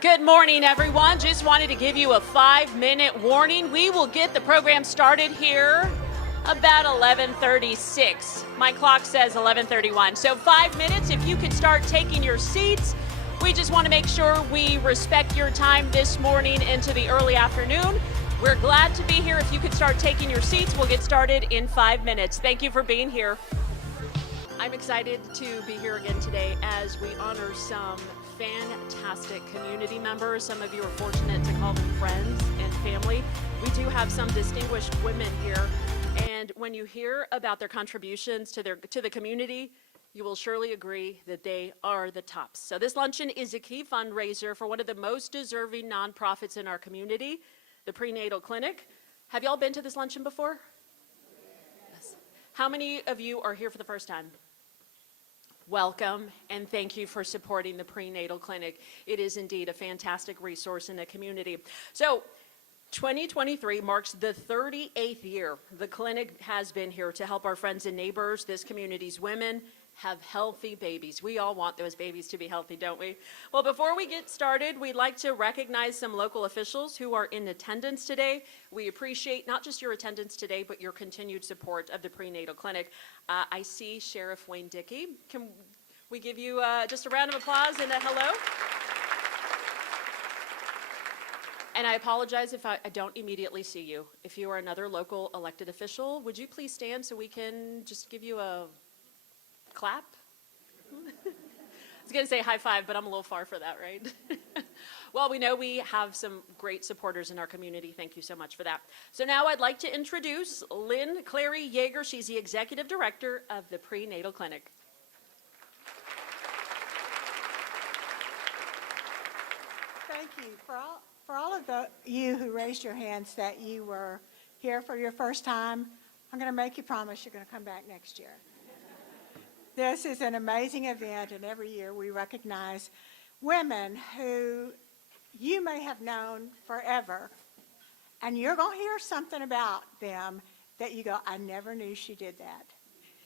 Good morning, everyone. Just wanted to give you a 5-minute warning. We will get the program started here about 11:36. My clock says 11:31. So 5 minutes, if you could start taking your seats. We just want to make sure we respect your time this morning into the early afternoon. We're glad to be here. If you could start taking your seats, we'll get started in 5 minutes. Thank you for being here. I'm excited to be here again today as we honor some fantastic community members. Some of you are fortunate to call them friends and family. We do have some distinguished women here, and when you hear about their contributions to the community, you will surely agree that they are the tops. So this luncheon is a key fundraiser for one of the most deserving nonprofits in our community, the Prenatal Clinic. Have y'all been to this luncheon before? Yes. How many of you are here for the first time? Welcome, and thank you for supporting the Prenatal Clinic. It is indeed a fantastic resource in the community. So 2023 marks the 38th year the clinic has been here to help our friends and neighbors, this community's women, have healthy babies. We all want those babies to be healthy, don't we? Well, before we get started, we'd like to recognize some local officials who are in attendance today. We appreciate not just your attendance today, but your continued support of the Prenatal Clinic. I see Sheriff Wayne Dickey. Can we give you just a round of applause and a hello? And I apologize if I don't immediately see you. If you are another local elected official, would you please stand so we can just give you a clap? I was going to say high five, but I'm a little far for that, right? Well, we know we have some great supporters in our community. Thank you so much for that. So now I'd like to introduce Lynn Clary Yeager. She's the Executive Director of the Prenatal Clinic. Thank you. For all of you who raised your hands that you were here for your first time, I'm going to make you promise you're going to come back next year. This is an amazing event, and every year we recognize women who you may have known forever, and you're going to hear something about them that you go, I never knew she did that.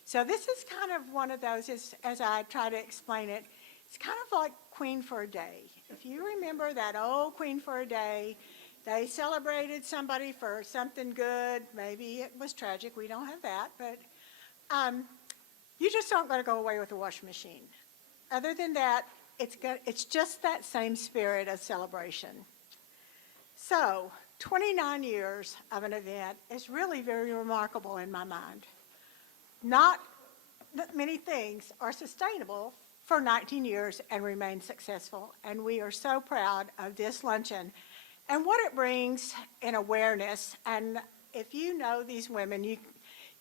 So this is kind of one of those, as I try to explain it, it's kind of like Queen for a Day. If you remember that old Queen for a Day, they celebrated somebody for something good. Maybe it was tragic. We don't have that, but you just aren't going to go away with a washing machine. Other than that, it's just that same spirit of celebration. So 29 years of an event is really very remarkable in my mind. Not that many things are sustainable for 19 years and remain successful, and we are so proud of this luncheon and what it brings in awareness. And if you know these women,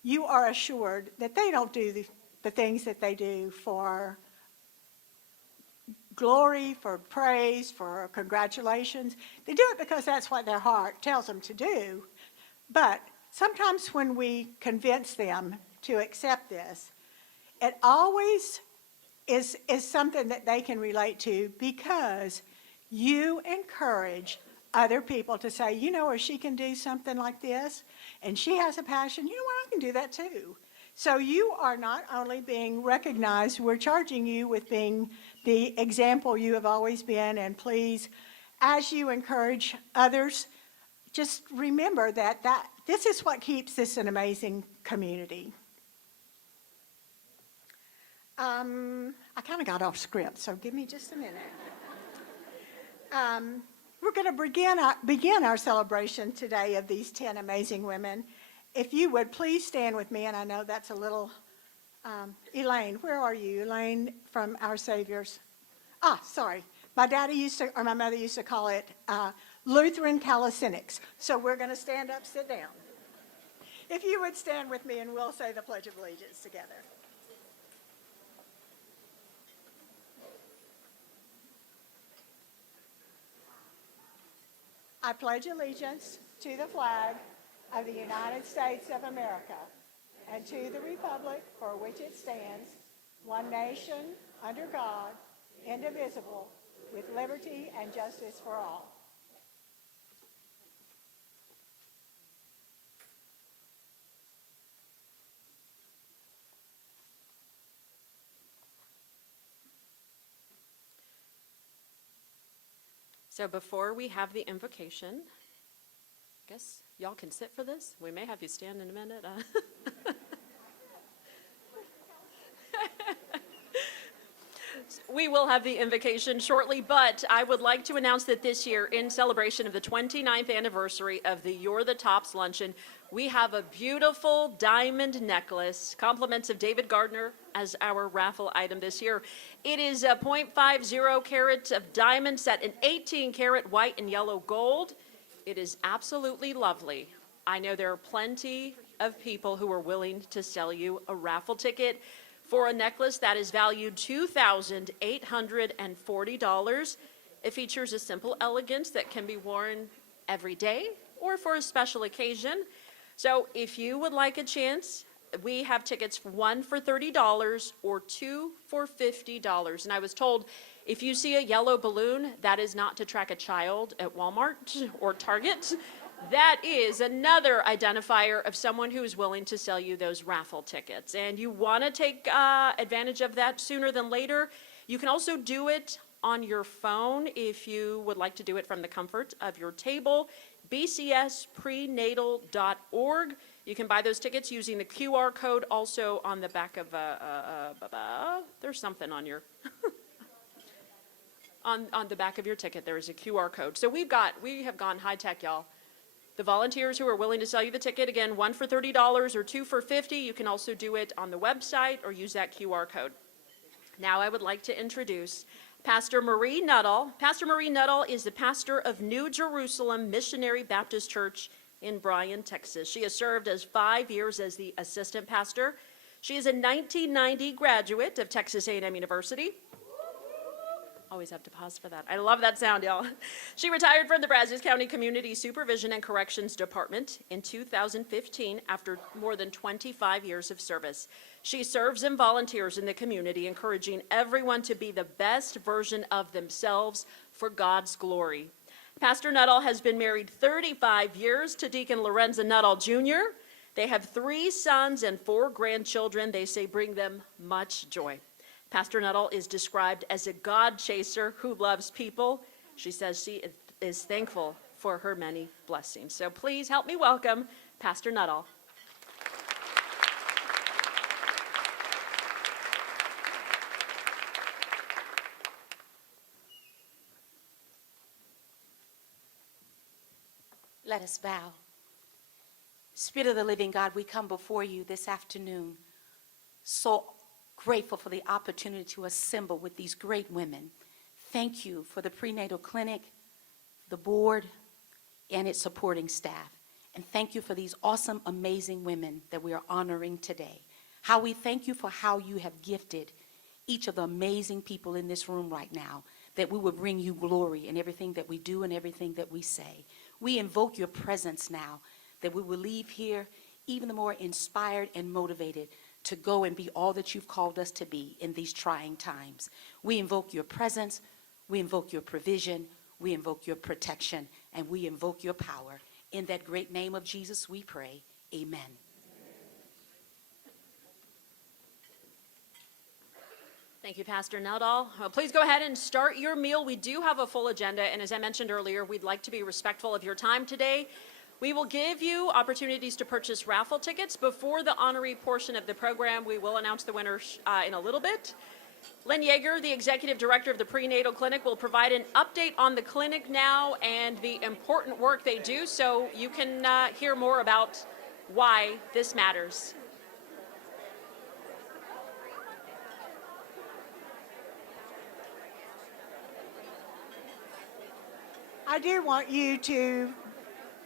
you are assured that they don't do the things that they do for glory, for praise, for congratulations. They do it because that's what their heart tells them to do. But sometimes when we convince them to accept this, it always is something that they can relate to, because you encourage other people to say, you know, or she can do something like this, and she has a passion, you know what, I can do that too. So you are not only being recognized, we're charging you with being the example you have always been. And please, as you encourage others, just remember that this is what keeps this an amazing community. I kind of got off script, so give me just a minute. We're going to begin our celebration today of these 10 amazing women. If you would please stand with me, and I know that's a little, Elaine, where are you? Elaine from Our Saviors. Sorry. My mother used to call it Lutheran calisthenics. So we're going to stand up, sit down. If you would stand with me, and we'll say the Pledge of Allegiance together. I pledge allegiance to the flag of the United States of America and to the republic for which it stands, one nation, under God, indivisible, with liberty and justice for all. So before we have the invocation, I guess y'all can sit for this. We may have you stand in a minute. We will have the invocation shortly, but I would like to announce that this year, in celebration of the 29th anniversary of the You're the Tops Luncheon, we have a beautiful diamond necklace, compliments of David Gardner, as our raffle item this year. It is a 0.50 carat of diamond set in 18 karat white and yellow gold. It is absolutely lovely. I know there are plenty of people who are willing to sell you a raffle ticket for a necklace that is valued $2,840. It features a simple elegance that can be worn every day or for a special occasion. So if you would like a chance, we have tickets, one for $30 or two for $50. And I was told if you see a yellow balloon, that is not to track a child at Walmart or Target. That is another identifier of someone who is willing to sell you those raffle tickets. And you want to take advantage of that sooner than later. You can also do it on your phone if you would like to do it from the comfort of your table. bcsprenatal.org. You can buy those tickets using the QR code also on the back of there's something on your on the back of your ticket. There is a QR code. So we have gone high tech, y'all. The volunteers who are willing to sell you the ticket, again, one for $30 or two for $50. You can also do it on the website or use that QR code. Now I would like to introduce Pastor Marie Nuttall. Pastor Marie Nuttall is the pastor of New Jerusalem Missionary Baptist Church in Bryan, Texas. She has served as 5 years as the assistant pastor. She is a 1990 graduate of Texas A&M University. Always have to pause for that. I love that sound, y'all. She retired from the Brazos County Community Supervision and Corrections Department in 2015 after more than 25 years of service. She serves and volunteers in the community, encouraging everyone to be the best version of themselves for God's glory. Pastor Nuttall has been married 35 years to Deacon Lorenzo Nuttall Jr. They have 3 sons and 4 grandchildren. They say bring them much joy. Pastor Nuttall is described as a God chaser who loves people. She says she is thankful for her many blessings. So please help me welcome Pastor Nuttall. Let us bow. Spirit of the living God, we come before you this afternoon, so grateful for the opportunity to assemble with these great women. Thank you for the prenatal clinic, the board, and its supporting staff. And thank you for these awesome, amazing women that we are honoring today. How we thank you for how you have gifted each of the amazing people in this room right now, that we will bring you glory in everything that we do and everything that we say. We invoke your presence now, that we will leave here even the more inspired and motivated to go and be all that you've called us to be in these trying times. We invoke your presence, we invoke your provision, we invoke your protection, and we invoke your power. In that great name of Jesus we pray, amen. Thank you, Pastor Nuttall. Please go ahead and start your meal. We do have a full agenda, and as I mentioned earlier, we'd like to be respectful of your time today. We will give you opportunities to purchase raffle tickets before the honoree portion of the program. We will announce the winners in a little bit. Lynn Yeager, the executive director of the prenatal clinic, will provide an update on the clinic now and the important work they do, so you can hear more about why this matters. I do want you to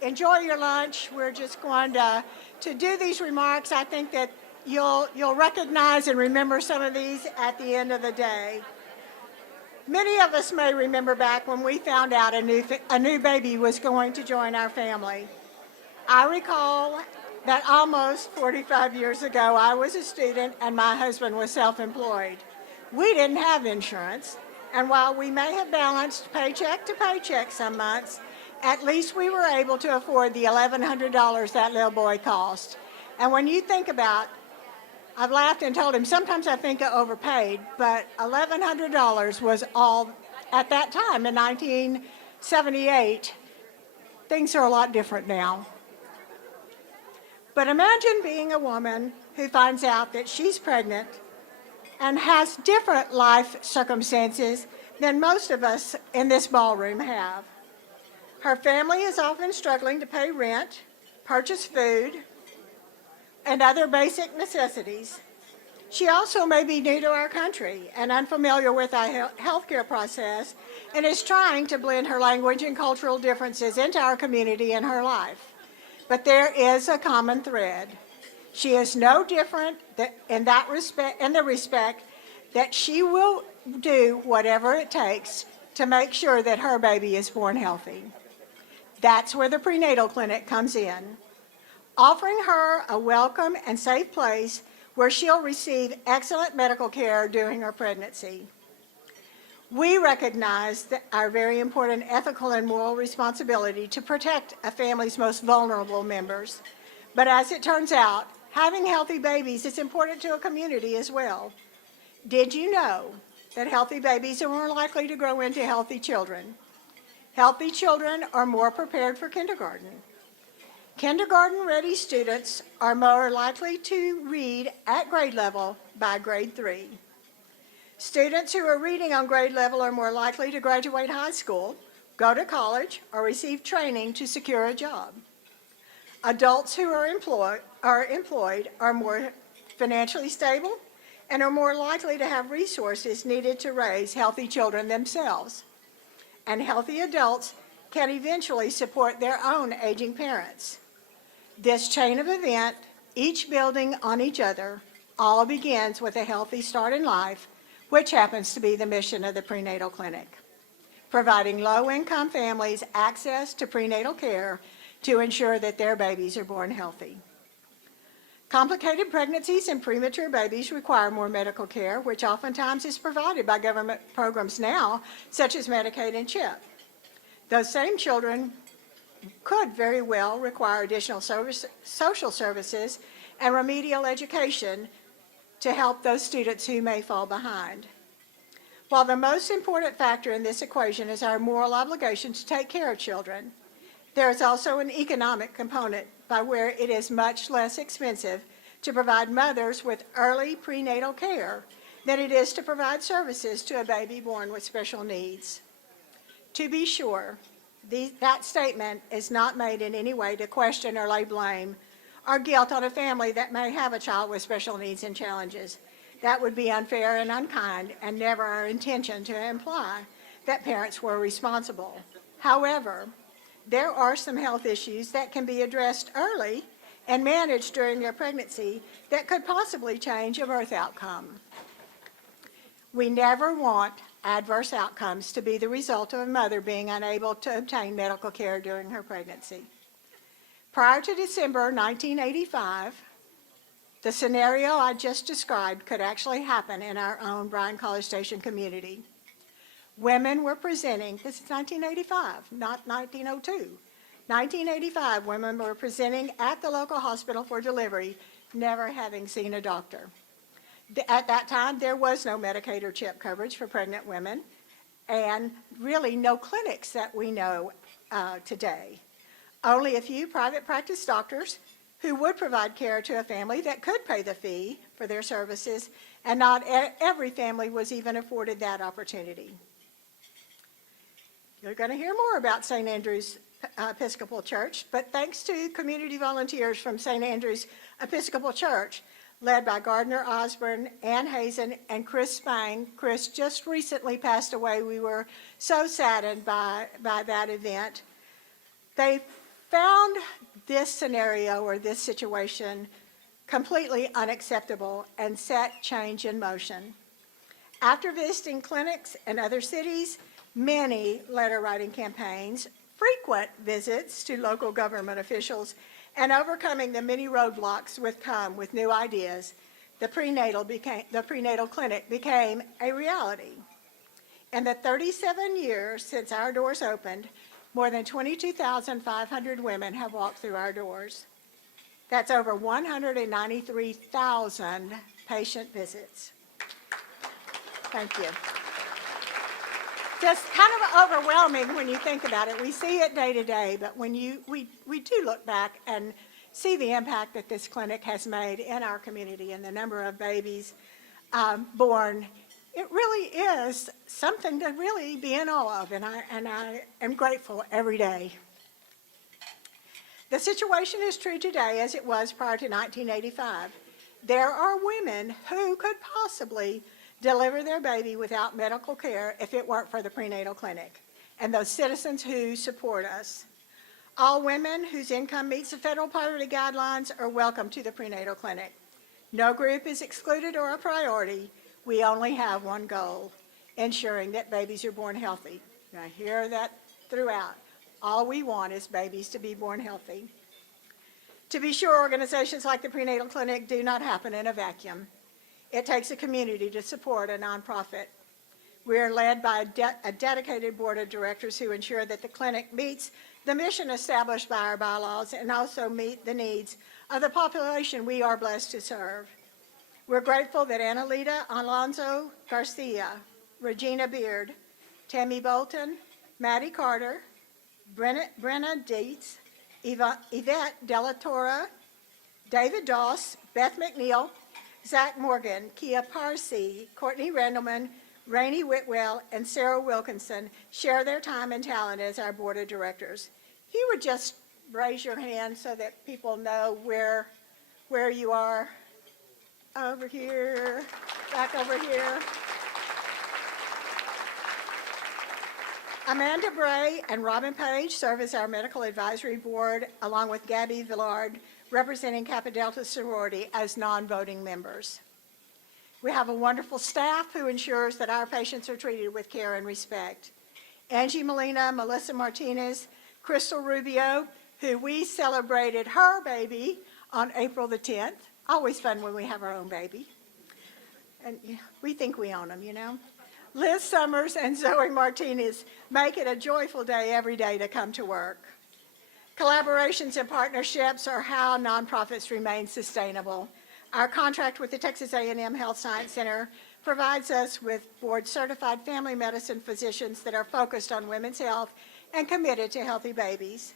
enjoy your lunch. We're just going to do these remarks. I think that you'll recognize and remember some of these at the end of the day. Many of us may remember back when we found out a new baby was going to join our family. I recall that almost 45 years ago, I was a student and my husband was self-employed. We didn't have insurance, and while we may have balanced paycheck to paycheck some months, at least we were able to afford the $1,100 that little boy cost. And when you think about, I've laughed and told him, sometimes I think I overpaid, but $1,100 was all, at that time in 19 78, things are a lot different now. But imagine being a woman who finds out that she's pregnant and has different life circumstances than most of us in this ballroom have. Her family is often struggling to pay rent, purchase food, and other basic necessities. She also may be new to our country and unfamiliar with our healthcare process and is trying to blend her language and cultural differences into our community and her life. But there is a common thread. She is no different in the respect that she will do whatever it takes to make sure that her baby is born healthy. That's where the prenatal clinic comes in, offering her a welcome and safe place where she'll receive excellent medical care during her pregnancy. We recognize our very important ethical and moral responsibility to protect a family's most vulnerable members. But as it turns out, having healthy babies is important to a community as well. Did you know that healthy babies are more likely to grow into healthy children? Healthy children are more prepared for kindergarten. Kindergarten-ready students are more likely to read at grade level by grade 3. Students who are reading on grade level are more likely to graduate high school, go to college, or receive training to secure a job. Adults who are employed are more financially stable and are more likely to have resources needed to raise healthy children themselves. And healthy adults can eventually support their own aging parents. This chain of event, each building on each other, all begins with a healthy start in life, which happens to be the mission of the prenatal clinic, providing low-income families access to prenatal care to ensure that their babies are born healthy. Complicated pregnancies and premature babies require more medical care, which oftentimes is provided by government programs now, such as Medicaid and CHIP. Those same children could very well require additional social services and remedial education to help those students who may fall behind. While the most important factor in this equation is our moral obligation to take care of children, there is also an economic component by where it is much less expensive to provide mothers with early prenatal care than it is to provide services to a baby born with special needs. To be sure, that statement is not made in any way to question or lay blame or guilt on a family that may have a child with special needs and challenges. That would be unfair and unkind and never our intention to imply that parents were responsible. However, there are some health issues that can be addressed early and managed during their pregnancy that could possibly change a birth outcome. We never want adverse outcomes to be the result of a mother being unable to obtain medical care during her pregnancy. Prior to December 1985, the scenario I just described could actually happen in our own Bryan College Station community. Women were presenting, this is 1985, not 1902. 1985, women were presenting at the local hospital for delivery, never having seen a doctor. At that time, there was no Medicaid or CHIP coverage for pregnant women, and really no clinics that we know today. Only a few private practice doctors who would provide care to a family that could pay the fee for their services, and not every family was even afforded that opportunity. You're going to hear more about St. Andrew's Episcopal Church, but thanks to community volunteers from St. Andrew's Episcopal Church, led by Gardner Osborne, Ann Hazen, and Chris Spang. Chris just recently passed away. We were so saddened by that event. They found this scenario or this situation completely unacceptable and set change in motion. After visiting clinics in other cities, many letter-writing campaigns, frequent visits to local government officials, and overcoming the many roadblocks with new ideas, the prenatal clinic became a reality. In the 37 years since our doors opened, more than 22,500 women have walked through our doors. That's over 193,000 patient visits. Thank you. just kind of overwhelming when you think about it. We see it day to day, but when we do look back and see the impact that this clinic has made in our community and the number of babies born, it really is something to really be in awe of, and I am grateful every day. The situation is true today as it was prior to 1985. There are women who could possibly deliver their baby without medical care if it weren't for the prenatal clinic and those citizens who support us. All women whose income meets the federal poverty guidelines are welcome to the prenatal clinic. No group is excluded or a priority. We only have one goal, ensuring that babies are born healthy. And I hear that throughout. All we want is babies to be born healthy. To be sure, organizations like the prenatal clinic do not happen in a vacuum. It takes a community to support a nonprofit. We are led by a dedicated board of directors who ensure that the clinic meets the mission established by our bylaws and also meet the needs of the population we are blessed to serve. We're grateful that Annalita Alonso Garcia, Regina Beard, Tammy Bolton, Maddie Carter, Brenna Dietz, Yvette Della Torre, David Doss, Beth McNeil, Zach Morgan, Kia Parsi, Courtney Randleman, Rainey Whitwell, and Sarah Wilkinson share their time and talent as our board of directors. If you would just raise your hand so that people know where you are. Over here, back over here. Amanda Bray and Robin Page serve as our medical advisory board, along with Gabby Villard, representing Kappa Delta sorority as non-voting members. We have a wonderful staff who ensures that our patients are treated with care and respect. Angie Molina, Melissa Martinez, Crystal Rubio, who we celebrated her baby on April the 10th. Always fun when we have our own baby. And we think we own them, you know. Liz Summers and Zoe Martinez make it a joyful day every day to come to work. Collaborations and partnerships are how nonprofits remain sustainable. Our contract with the Texas A&M Health Science Center provides us with board-certified family medicine physicians that are focused on women's health and committed to healthy babies.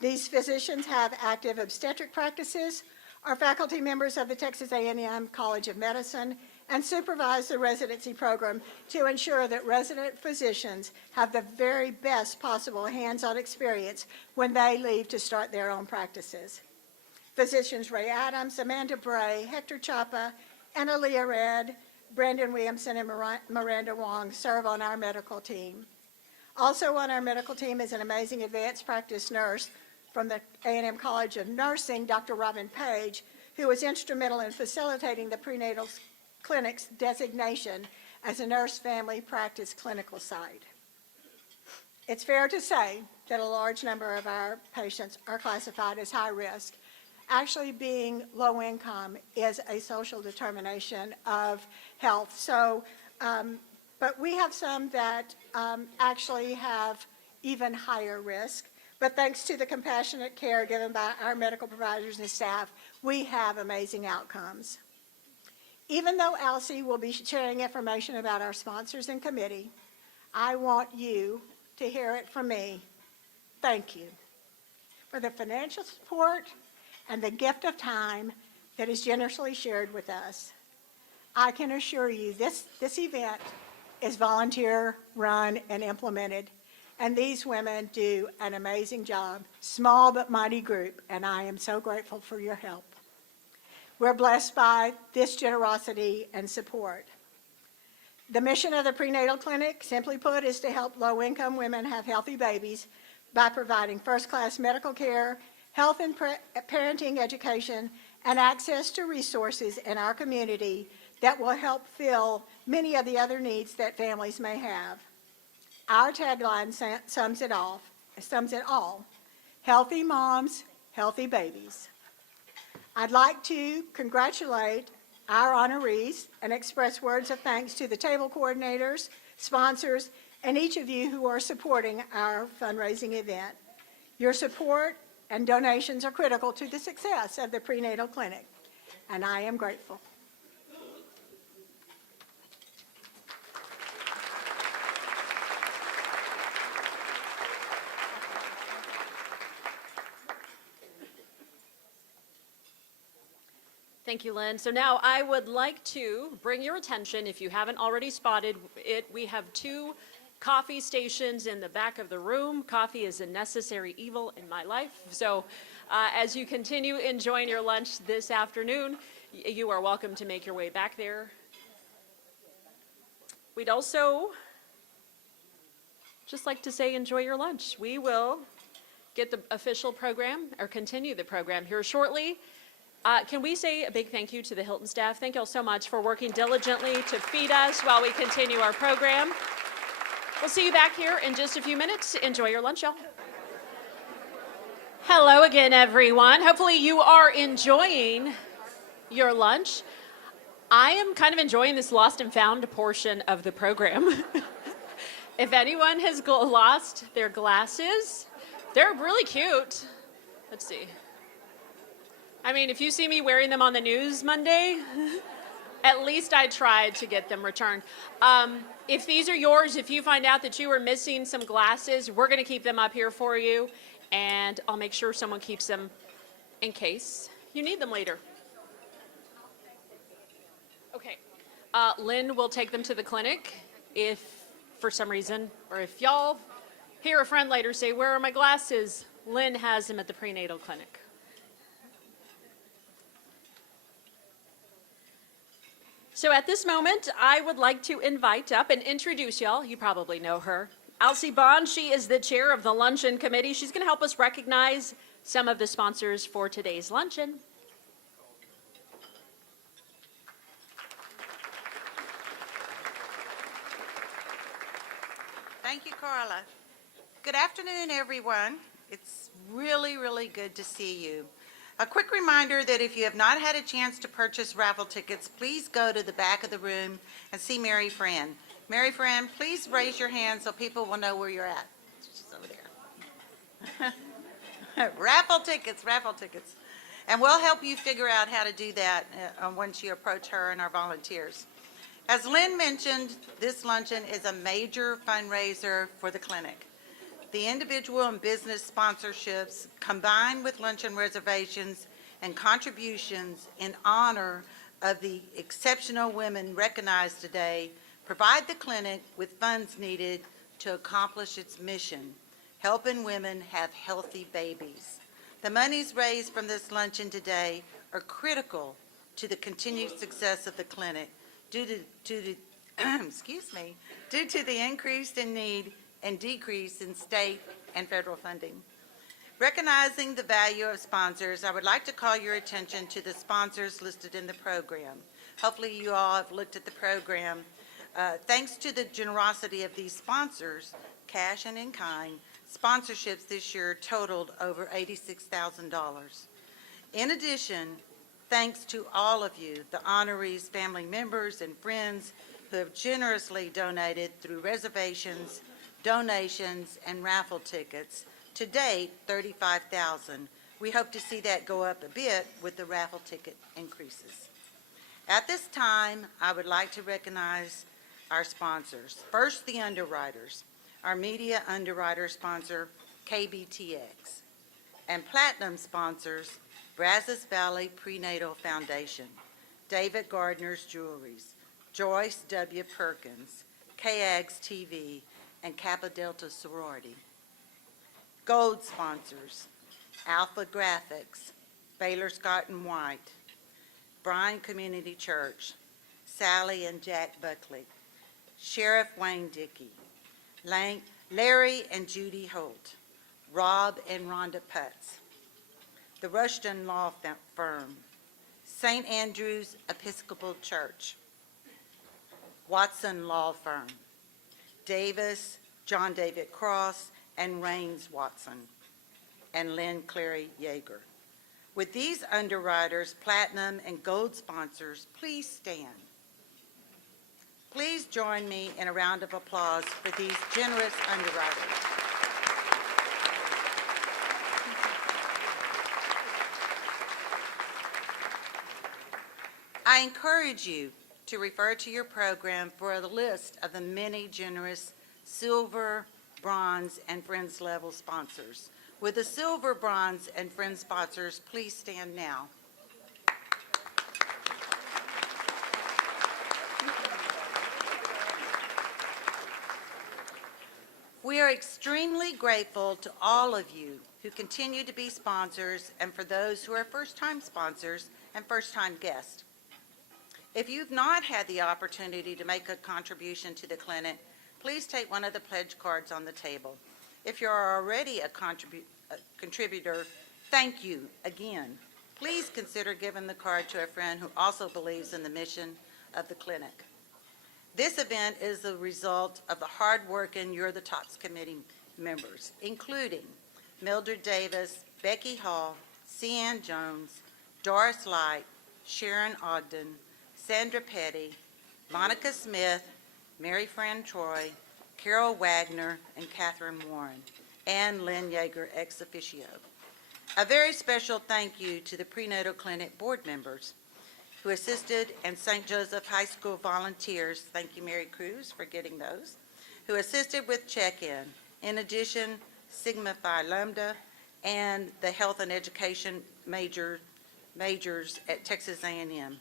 These physicians have active obstetric practices, are faculty members of the Texas A&M College of Medicine, and supervise the residency program to ensure that resident physicians have the very best possible hands-on experience when they leave to start their own practices. Physicians Ray Adams, Amanda Bray, Hector Chapa, Anna Leah Red, Brandon Williamson, and Miranda Wong serve on our medical team. Also on our medical team is an amazing advanced practice nurse from the A&M College of Nursing, Dr. Robin Page, who was instrumental in facilitating the prenatal clinic's designation as a nurse family practice clinical site. It's fair to say that a large number of our patients are classified as high risk. Actually, being low income is a social determination of health. So, but we have some that actually have even higher risk. But thanks to the compassionate care given by our medical providers and staff, we have amazing outcomes. Even though Alcee will be sharing information about our sponsors and committee, I want you to hear it from me. Thank you for the financial support and the gift of time that is generously shared with us. I can assure you this event is volunteer run and implemented. And these women do an amazing job, small but mighty group, and I am so grateful for your help. We're blessed by this generosity and support. The mission of the prenatal clinic, simply put, is to help low-income women have healthy babies by providing first-class medical care, health and parenting education, and access to resources in our community that will help fill many of the other needs that families may have. Our tagline sums it all. Healthy moms, healthy babies. I'd like to congratulate our honorees and express words of thanks to the table coordinators, sponsors, and each of you who are supporting our fundraising event. Your support and donations are critical to the success of the prenatal clinic, and I am grateful. Thank you, Lynn. So now I would like to bring your attention, if you haven't already spotted it, we have 2 coffee stations in the back of the room. Coffee is a necessary evil in my life. So as you continue enjoying your lunch this afternoon, you are welcome to make your way back there. We'd also just like to say enjoy your lunch. We will get the official program or continue the program here shortly. Can we say a big thank you to the Hilton staff? Thank you all so much for working diligently to feed us while we continue our program. We'll see you back here in just a few minutes. Enjoy your lunch, y'all. Hello again, everyone. Hopefully you are enjoying your lunch. I am kind of enjoying this lost and found portion of the program. If anyone has lost their glasses, they're really cute. Let's see. I mean, if you see me wearing them on the news Monday, at least I tried to get them returned. If these are yours, if you find out that you were missing some glasses, we're going to keep them up here for you, and I'll make sure someone keeps them in case you need them later. Okay. Lynn will take them to the clinic if for some reason, or if y'all hear a friend later say, "Where are my glasses?" Lynn has them at the prenatal clinic. So at this moment, I would like to invite up and introduce y'all. You probably know her. Elsie Bond, she is the chair of the Luncheon Committee. She's going to help us recognize some of the sponsors for today's luncheon. Thank you, Carla. Good afternoon, everyone. It's really, really good to see you. A quick reminder that if you have not had a chance to purchase raffle tickets, please go to the back of the room and see Mary Fran. Mary Fran, please raise your hand so people will know where you're at. She's over there. Raffle tickets, raffle tickets. And we'll help you figure out how to do that once you approach her and our volunteers. As Lynn mentioned, this luncheon is a major fundraiser for the clinic. The individual and business sponsorships combined with luncheon reservations and contributions in honor of the exceptional women recognized today provide the clinic with funds needed to accomplish its mission, helping women have healthy babies. The monies raised from this luncheon today are critical to the continued success of the clinic due to the increase in need and decrease in state and federal funding. Recognizing the value of sponsors, I would like to call your attention to the sponsors listed in the program. Hopefully you all have looked at the program. Thanks to the generosity of these sponsors, cash and in kind, sponsorships this year totaled over $86,000. In addition, thanks to all of you, the honorees, family members, and friends who have generously donated through reservations, donations, and raffle tickets. To date, $35,000. We hope to see that go up a bit with the raffle ticket increases. At this time, I would like to recognize our sponsors. First, the underwriters. Our media underwriter sponsor, KBTX. And platinum sponsors, Brazos Valley Prenatal Foundation, David Gardner's Jewelries, Joyce W. Perkins, KAGS TV, and Kappa Delta Sorority. Gold sponsors, Alpha Graphics, Baylor Scott and White, Bryan Community Church, Sally and Jack Buckley, Sheriff Wayne Dickey, Larry and Judy Holt, Rob and Rhonda Putz, the Rushton Law Firm, St. Andrew's Episcopal Church, Watson Law Firm, Davis, John David Cross, and Raines Watson, and Lynn Clary Yeager. With these underwriters, platinum and gold sponsors, please stand. Please join me in a round of applause for these generous underwriters. I encourage you to refer to your program for a list of the many generous silver, bronze, and Friends level sponsors. With the silver, bronze, and Friends sponsors, please stand now. We are extremely grateful to all of you who continue to be sponsors and for those who are first-time sponsors and first-time guests. If you've not had the opportunity to make a contribution to the clinic, please take one of the pledge cards on the table. If you're already a contributor, thank you again. Please consider giving the card to a friend who also believes in the mission of the clinic. This event is the result of the hard-working You're the Tops committee members, including Mildred Davis, Becky Hall, Cian Jones, Doris Light, Sharon Ogden, Sandra Petty, Monica Smith, Mary Fran Troy, Carol Wagner, and Catherine Warren, and Lynn Yeager ex officio. A very special thank you to the Prenatal Clinic board members who assisted, and St. Joseph High School volunteers, thank you Mary Cruz for getting those, who assisted with check-in. In addition, Sigma Phi Lambda and the health and education majors at Texas A&M.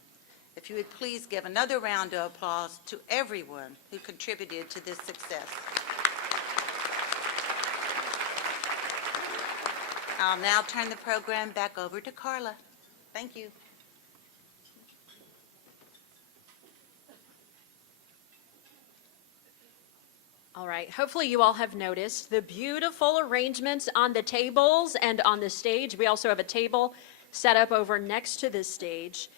If you would please give another round of applause to everyone who contributed to this success. I'll now turn the program back over to Carla. Thank you. All right, hopefully you all have noticed the beautiful arrangements on the tables and on the stage. We also have a table set up over next to this stage.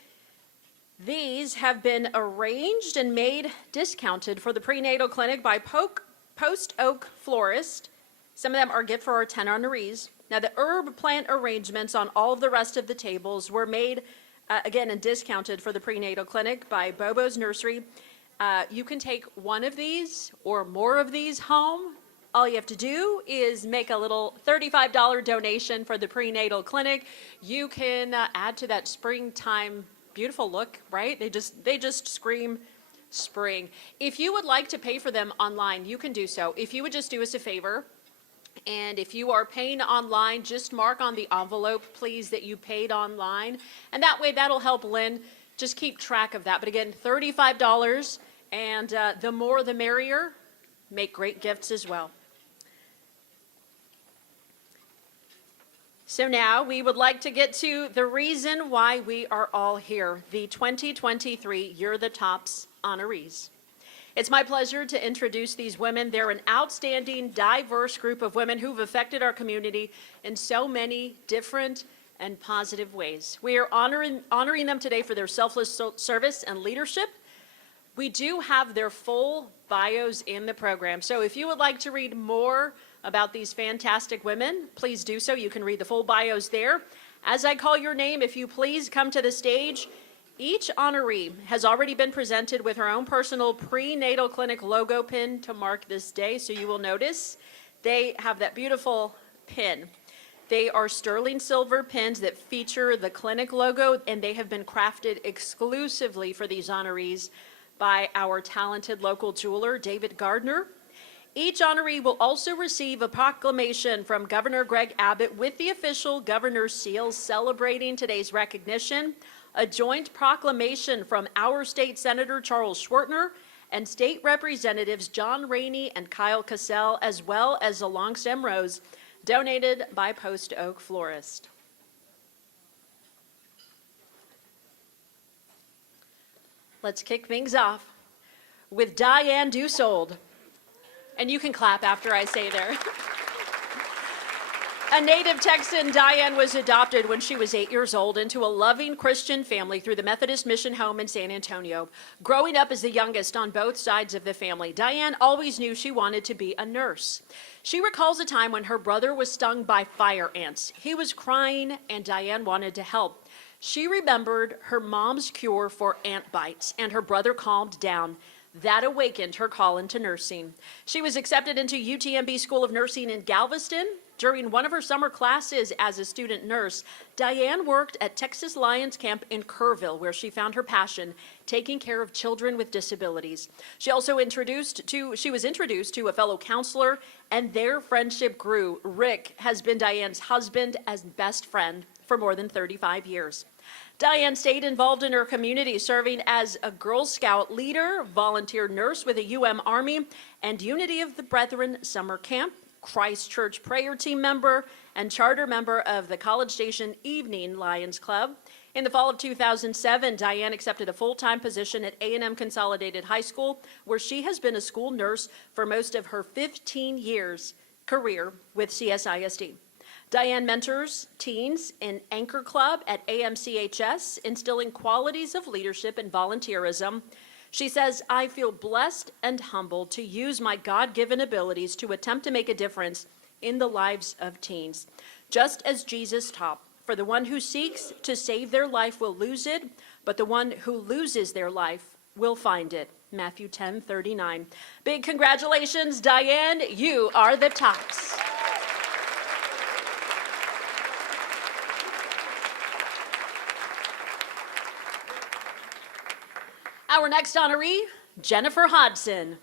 These have been arranged and made discounted for the prenatal clinic by Post Oak Florist. Some of them are gift for our 10 honorees. Now, the herb plant arrangements on all of the rest of the tables were made, again, and discounted for the prenatal clinic by Bobo's Nursery. You can take one of these or more of these home. All you have to do is make a little $35 donation for the prenatal clinic. You can add to that springtime beautiful look, right? They just scream spring. If you would like to pay for them online, you can do so. If you would just do us a favor, and if you are paying online, just mark on the envelope, please, that you paid online. And that way, that'll help Lynn just keep track of that. But again, $35, and the more the merrier. Make great gifts as well. So now we would like to get to the reason why we are all here, the 2023 You're the Tops honorees. It's my pleasure to introduce these women. They're an outstanding, diverse group of women who've affected our community in so many different and positive ways. We are honoring them today for their selfless service and leadership. We do have their full bios in the program, so if you would like to read more about these fantastic women, please do so. You can read the full bios there. As I call your name, if you please come to the stage. Each honoree has already been presented with her own personal prenatal clinic logo pin to mark this day, so you will notice they have that beautiful pin. They are sterling silver pins that feature the clinic logo, and they have been crafted exclusively for these honorees by our talented local jeweler, David Gardner. Each honoree will also receive a proclamation from Governor Greg Abbott with the official governor's seal celebrating today's recognition, a joint proclamation from our state senator Charles Schwertner and state representatives John Rainey and Kyle Cassell, as well as a long stem rose donated by Post Oak Florist. Let's kick things off with Diane Dusold. And you can clap after I say there. A native Texan, Diane was adopted when she was 8 years old into a loving Christian family through the Methodist Mission Home in San Antonio. Growing up as the youngest on both sides of the family, Diane always knew she wanted to be a nurse. She recalls a time when her brother was stung by fire ants. He was crying and Diane wanted to help. She remembered her mom's cure for ant bites and her brother calmed down. That awakened her call into nursing. She was accepted into UTMB School of Nursing in Galveston. During one of her summer classes as a student nurse, Diane worked at Texas Lions Camp in Kerrville, where she found her passion, taking care of children with disabilities. She was introduced to a fellow counselor, and their friendship grew. Rick has been Diane's husband and best friend for more than 35 years. Diane stayed involved in her community, serving as a Girl Scout leader, volunteer nurse with the UM Army, and Unity of the Brethren Summer Camp, Christ Church prayer team member, and charter member of the College Station Evening Lions Club. In the fall of 2007, Diane accepted a full-time position at A&M Consolidated High School, where she has been a school nurse for most of her 15 years career with CSISD. Diane mentors teens in Anchor Club at AMCHS, instilling qualities of leadership and volunteerism. She says, "I feel blessed and humbled to use my God-given abilities to attempt to make a difference in the lives of teens. Just as Jesus taught, for the one who seeks to save their life will lose it, but the one who loses their life will find it." Matthew 10:39. Big congratulations, Diane. You are the tops. Our next honoree, Jennifer Hodson.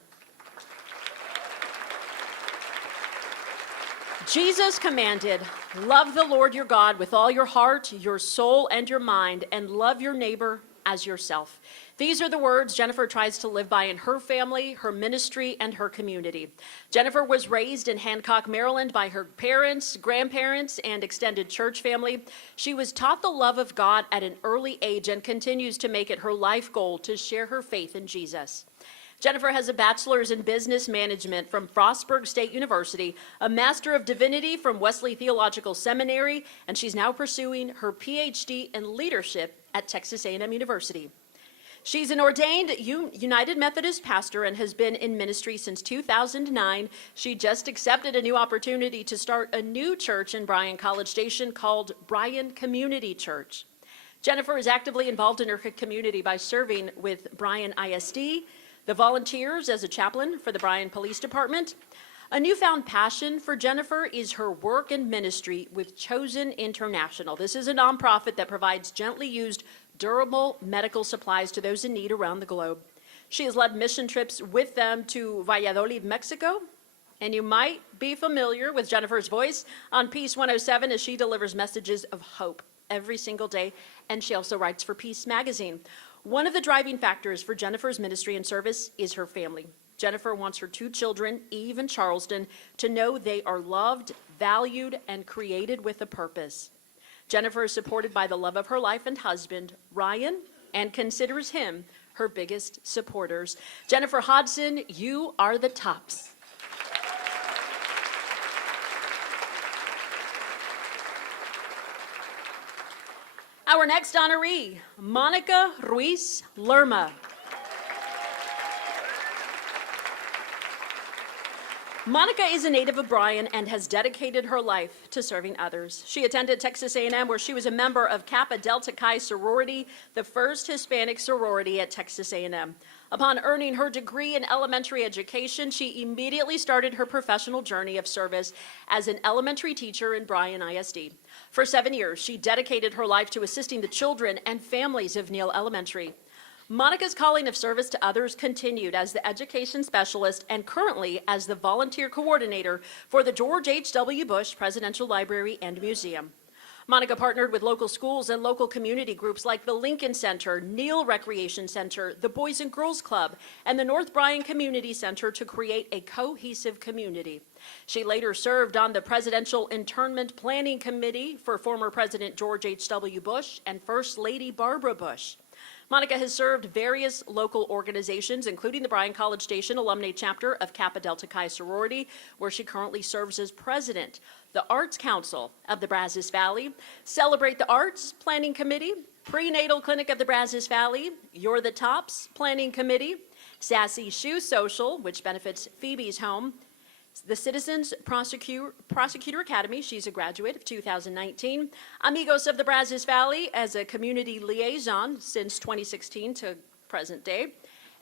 Jesus commanded, "Love the Lord your God with all your heart, your soul, and your mind, and love your neighbor as yourself." These are the words Jennifer tries to live by in her family, her ministry, and her community. Jennifer was raised in Hancock, Maryland by her parents, grandparents, and extended church family. She was taught the love of God at an early age and continues to make it her life goal to share her faith in Jesus. Jennifer has a bachelor's in business management from Frostburg State University, a master of divinity from Wesley Theological Seminary, and she's now pursuing her PhD in leadership at Texas A&M University. She's an ordained United Methodist pastor and has been in ministry since 2009. She just accepted a new opportunity to start a new church in Bryan College Station called Bryan Community Church. Jennifer is actively involved in her community by serving with Bryan ISD, the volunteers as a chaplain for the Bryan Police Department. A newfound passion for Jennifer is her work and ministry with Chosen International. This is a nonprofit that provides gently used, durable medical supplies to those in need around the globe. She has led mission trips with them to Valladolid, Mexico. And you might be familiar with Jennifer's voice on Peace 107 as she delivers messages of hope every single day. And she also writes for Peace Magazine. One of the driving factors for Jennifer's ministry and service is her family. Jennifer wants her two children, Eve and Charleston, to know they are loved, valued, and created with a purpose. Jennifer is supported by the love of her life and husband, Ryan, and considers him her biggest supporters. Jennifer Hodson, you are the tops. Our next honoree, Monica Ruiz Lerma. Monica is a native of Bryan and has dedicated her life to serving others. She attended Texas A&M, where she was a member of Kappa Delta Chi sorority, the first Hispanic sorority at Texas A&M. Upon earning her degree in elementary education, she immediately started her professional journey of service as an elementary teacher in Bryan ISD. For 7 years, she dedicated her life to assisting the children and families of Neal Elementary. Monica's calling of service to others continued as the education specialist and currently as the volunteer coordinator for the George H.W. Bush Presidential Library and Museum. Monica partnered with local schools and local community groups like the Lincoln Center, Neal Recreation Center, the Boys and Girls Club, and the North Bryan Community Center to create a cohesive community. She later served on the Presidential Internment Planning Committee for former President George H.W. Bush and First Lady Barbara Bush. Monica has served various local organizations, including the Bryan College Station Alumni Chapter of Kappa Delta Chi sorority, where she currently serves as president, the Arts Council of the Brazos Valley, Celebrate the Arts Planning Committee, Prenatal Clinic of the Brazos Valley, You're the Tops Planning Committee, Sassy Shoe Social, which benefits Phoebe's home, the Citizens Prosecutor Academy, she's a graduate of 2019, Amigos of the Brazos Valley as a community liaison since 2016 to present day,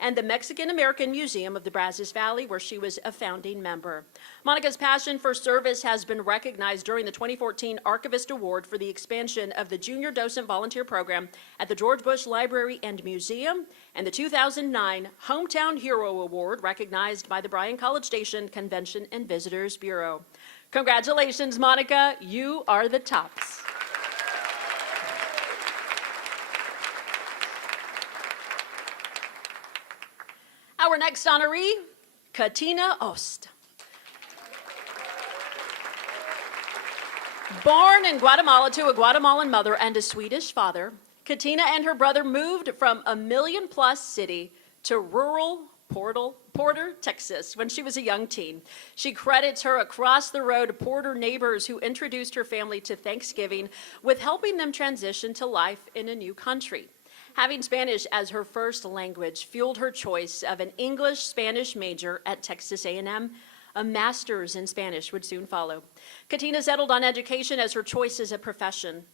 and the Mexican American Museum of the Brazos Valley, where she was a founding member. Monica's passion for service has been recognized during the 2014 Archivist Award for the expansion of the Junior Docent Volunteer Program at the George Bush Library and Museum, and the 2009 Hometown Hero Award recognized by the Bryan College Station Convention and Visitors Bureau. Congratulations, Monica. You are the tops. Our next honoree, Katina Ost. Born in Guatemala to a Guatemalan mother and a Swedish father, Katina and her brother moved from a million-plus city to rural Porter, Texas, when she was a young teen. She credits her across-the-road Porter neighbors who introduced her family to Thanksgiving with helping them transition to life in a new country. Having Spanish as her first language fueled her choice of an English-Spanish major at Texas A&M. A master's in Spanish would soon follow. Katina settled on education as her choice as a professional,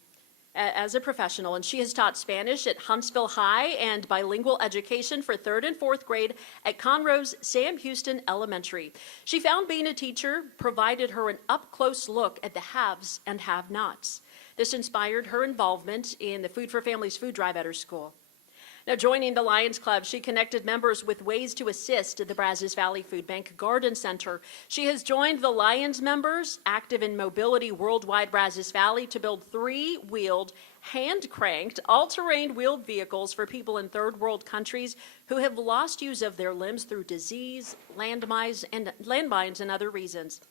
and she has taught Spanish at Huntsville High and bilingual education for 3rd and 4th grade at Conroe's Sam Houston Elementary. She found being a teacher provided her an up-close look at the haves and have-nots. This inspired her involvement in the Food for Families food drive at her school. Now, joining the Lions Club, she connected members with ways to assist at the Brazos Valley Food Bank Garden Center. She has joined the Lions members, active in mobility worldwide Brazos Valley, to build 3-wheeled, hand-cranked, all-terrain wheeled vehicles for people in third world countries who have lost use of their limbs through disease, landmines, and other reasons.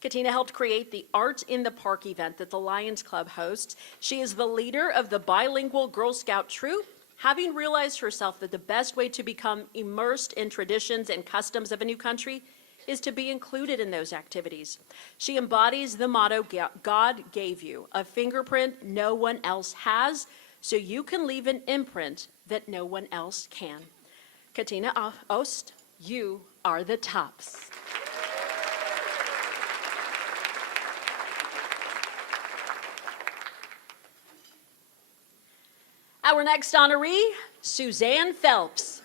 Katina helped create the Art in the Park event that the Lions Club hosts. She is the leader of the bilingual Girl Scout troop, having realized herself that the best way to become immersed in traditions and customs of a new country is to be included in those activities. She embodies the motto, God gave you, a fingerprint no one else has, so you can leave an imprint that no one else can. Katina Ost, you are the tops. Our next honoree, Suzanne Phelps.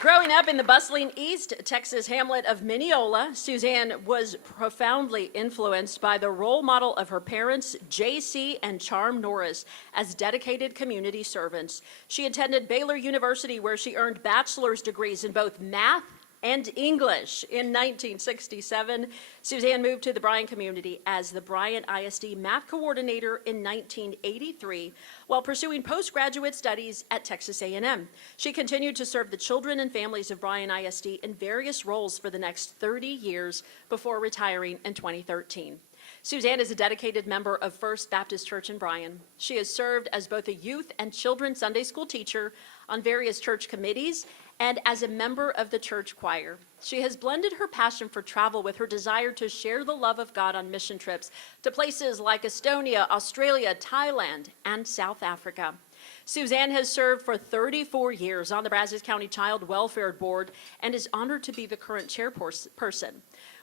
Growing up in the bustling East Texas hamlet of Mineola, Suzanne was profoundly influenced by the role model of her parents, J.C. and Charm Norris, as dedicated community servants. She attended Baylor University, where she earned bachelor's degrees in both math and English. In 1967, Suzanne moved to the Bryan community as the Bryan ISD math coordinator in 1983 while pursuing postgraduate studies at Texas A&M. She continued to serve the children and families of Bryan ISD in various roles for the next 30 years before retiring in 2013. Suzanne is a dedicated member of First Baptist Church in Bryan. She has served as both a youth and children's Sunday school teacher on various church committees and as a member of the church choir. She has blended her passion for travel with her desire to share the love of God on mission trips to places like Estonia, Australia, Thailand, and South Africa. Suzanne has served for 34 years on the Brazos County Child Welfare Board and is honored to be the current chairperson.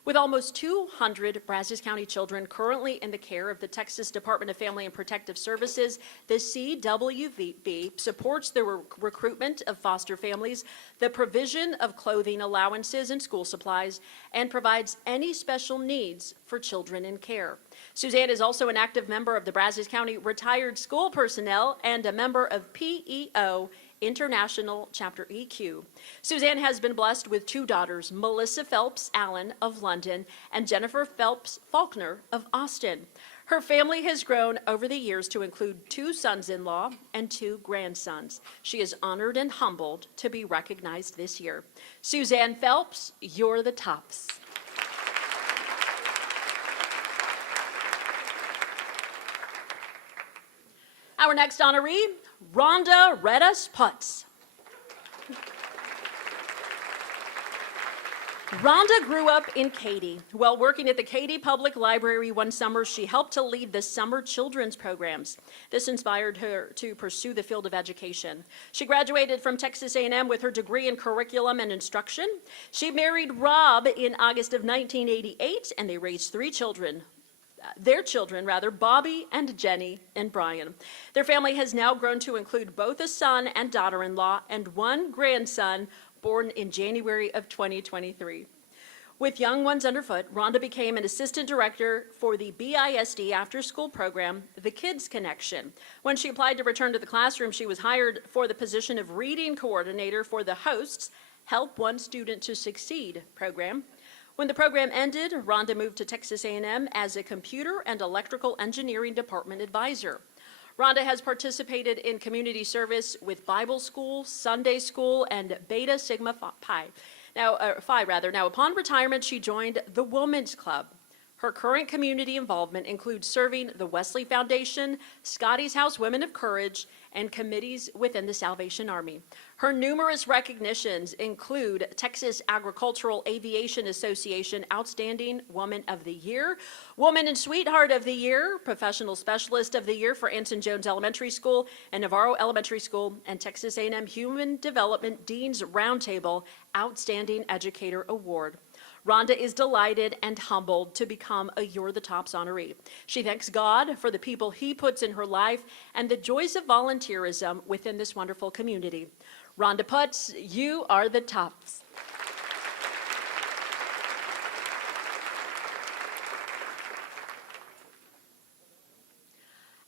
With almost 200 Brazos County children currently in the care of the Texas Department of Family and Protective Services, the CWB supports the recruitment of foster families, the provision of clothing allowances and school supplies, and provides any special needs for children in care. Suzanne is also an active member of the Brazos County Retired School Personnel and a member of PEO International Chapter EQ. Suzanne has been blessed with 2 daughters, Melissa Phelps Allen of London and Jennifer Phelps Faulkner of Austin. Her family has grown over the years to include 2 sons-in-law and 2 grandsons. She is honored and humbled to be recognized this year. Suzanne Phelps, you're the tops. Our next honoree, Rhonda Reddas Putz. Rhonda grew up in Katy. While working at the Katy Public Library one summer, she helped to lead the summer children's programs. This inspired her to pursue the field of education. She graduated from Texas A&M with her degree in curriculum and instruction. She married Rob in August of 1988, and they raised 3 children. Their children, Bobby and Jenny and Bryan. Their family has now grown to include both a son and daughter-in-law and 1 grandson born in January of 2023. With young ones underfoot, Rhonda became an assistant director for the BISD after-school program, The Kids Connection. When she applied to return to the classroom, she was hired for the position of reading coordinator for the host's Help One Student to Succeed program. When the program ended, Rhonda moved to Texas A&M as a computer and electrical engineering department advisor. Rhonda has participated in community service with Bible school, Sunday school, and Beta Sigma Phi. Phi. Now, upon retirement, she joined the Women's Club. Her current community involvement includes serving the Wesley Foundation, Scotty's House Women of Courage, and committees within the Salvation Army. Her numerous recognitions include Texas Agricultural Aviation Association Outstanding Woman of the Year, Woman and Sweetheart of the Year, Professional Specialist of the Year for Anson Jones Elementary School and Navarro Elementary School, and Texas A&M Human Development Dean's Roundtable Outstanding Educator Award. Rhonda is delighted and humbled to become a You're the Tops honoree. She thanks God for the people he puts in her life and the joys of volunteerism within this wonderful community. Rhonda Putz, you are the tops.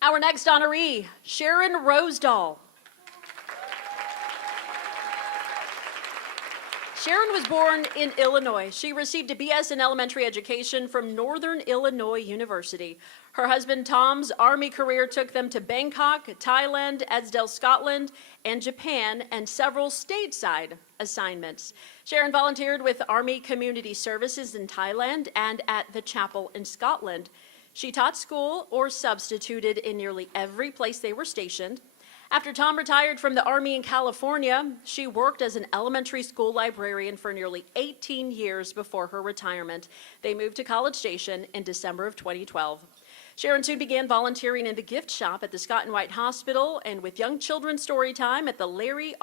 Our next honoree, Sharon Rosedahl. Sharon was born in Illinois. She received a BS in elementary education from Northern Illinois University. Her husband Tom's Army career took them to Bangkok, Thailand, Edesdale, Scotland, and Japan, and several stateside assignments. Sharon volunteered with Army Community Services in Thailand and at the chapel in Scotland. She taught school or substituted in nearly every place they were stationed. After Tom retired from the Army in California, she worked as an elementary school librarian for nearly 18 years before her retirement. They moved to College Station in December of 2012. Sharon soon began volunteering in the gift shop at the Scott and White Hospital and with young children's story time at the Larry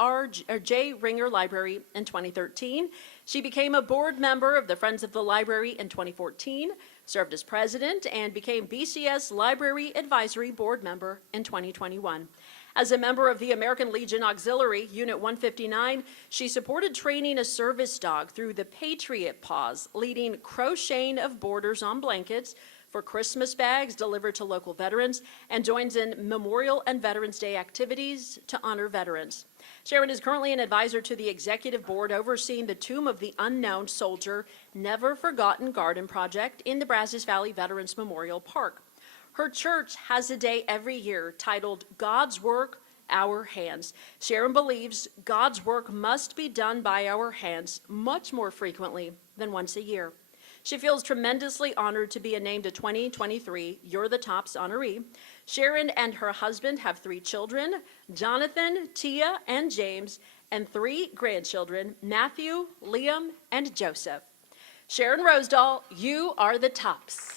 J. Ringer Library in 2013. She became a board member of the Friends of the Library in 2014, served as president, and became BCS Library Advisory Board member in 2021. As a member of the American Legion Auxiliary, Unit 159, she supported training a service dog through the Patriot Paws, leading crocheting of borders on blankets for Christmas bags delivered to local veterans, and joins in Memorial and Veterans Day activities to honor veterans. Sharon is currently an advisor to the executive board overseeing the Tomb of the Unknown Soldier Never Forgotten Garden Project in the Brazos Valley Veterans Memorial Park. Her church has a day every year titled God's Work, Our Hands. Sharon believes God's work must be done by our hands much more frequently than once a year. She feels tremendously honored to be named a 2023 You're the Tops honoree. Sharon and her husband have 3 children, Jonathan, Tia, and James, and 3 grandchildren, Matthew, Liam, and Joseph. Sharon Rosedahl, you are the tops.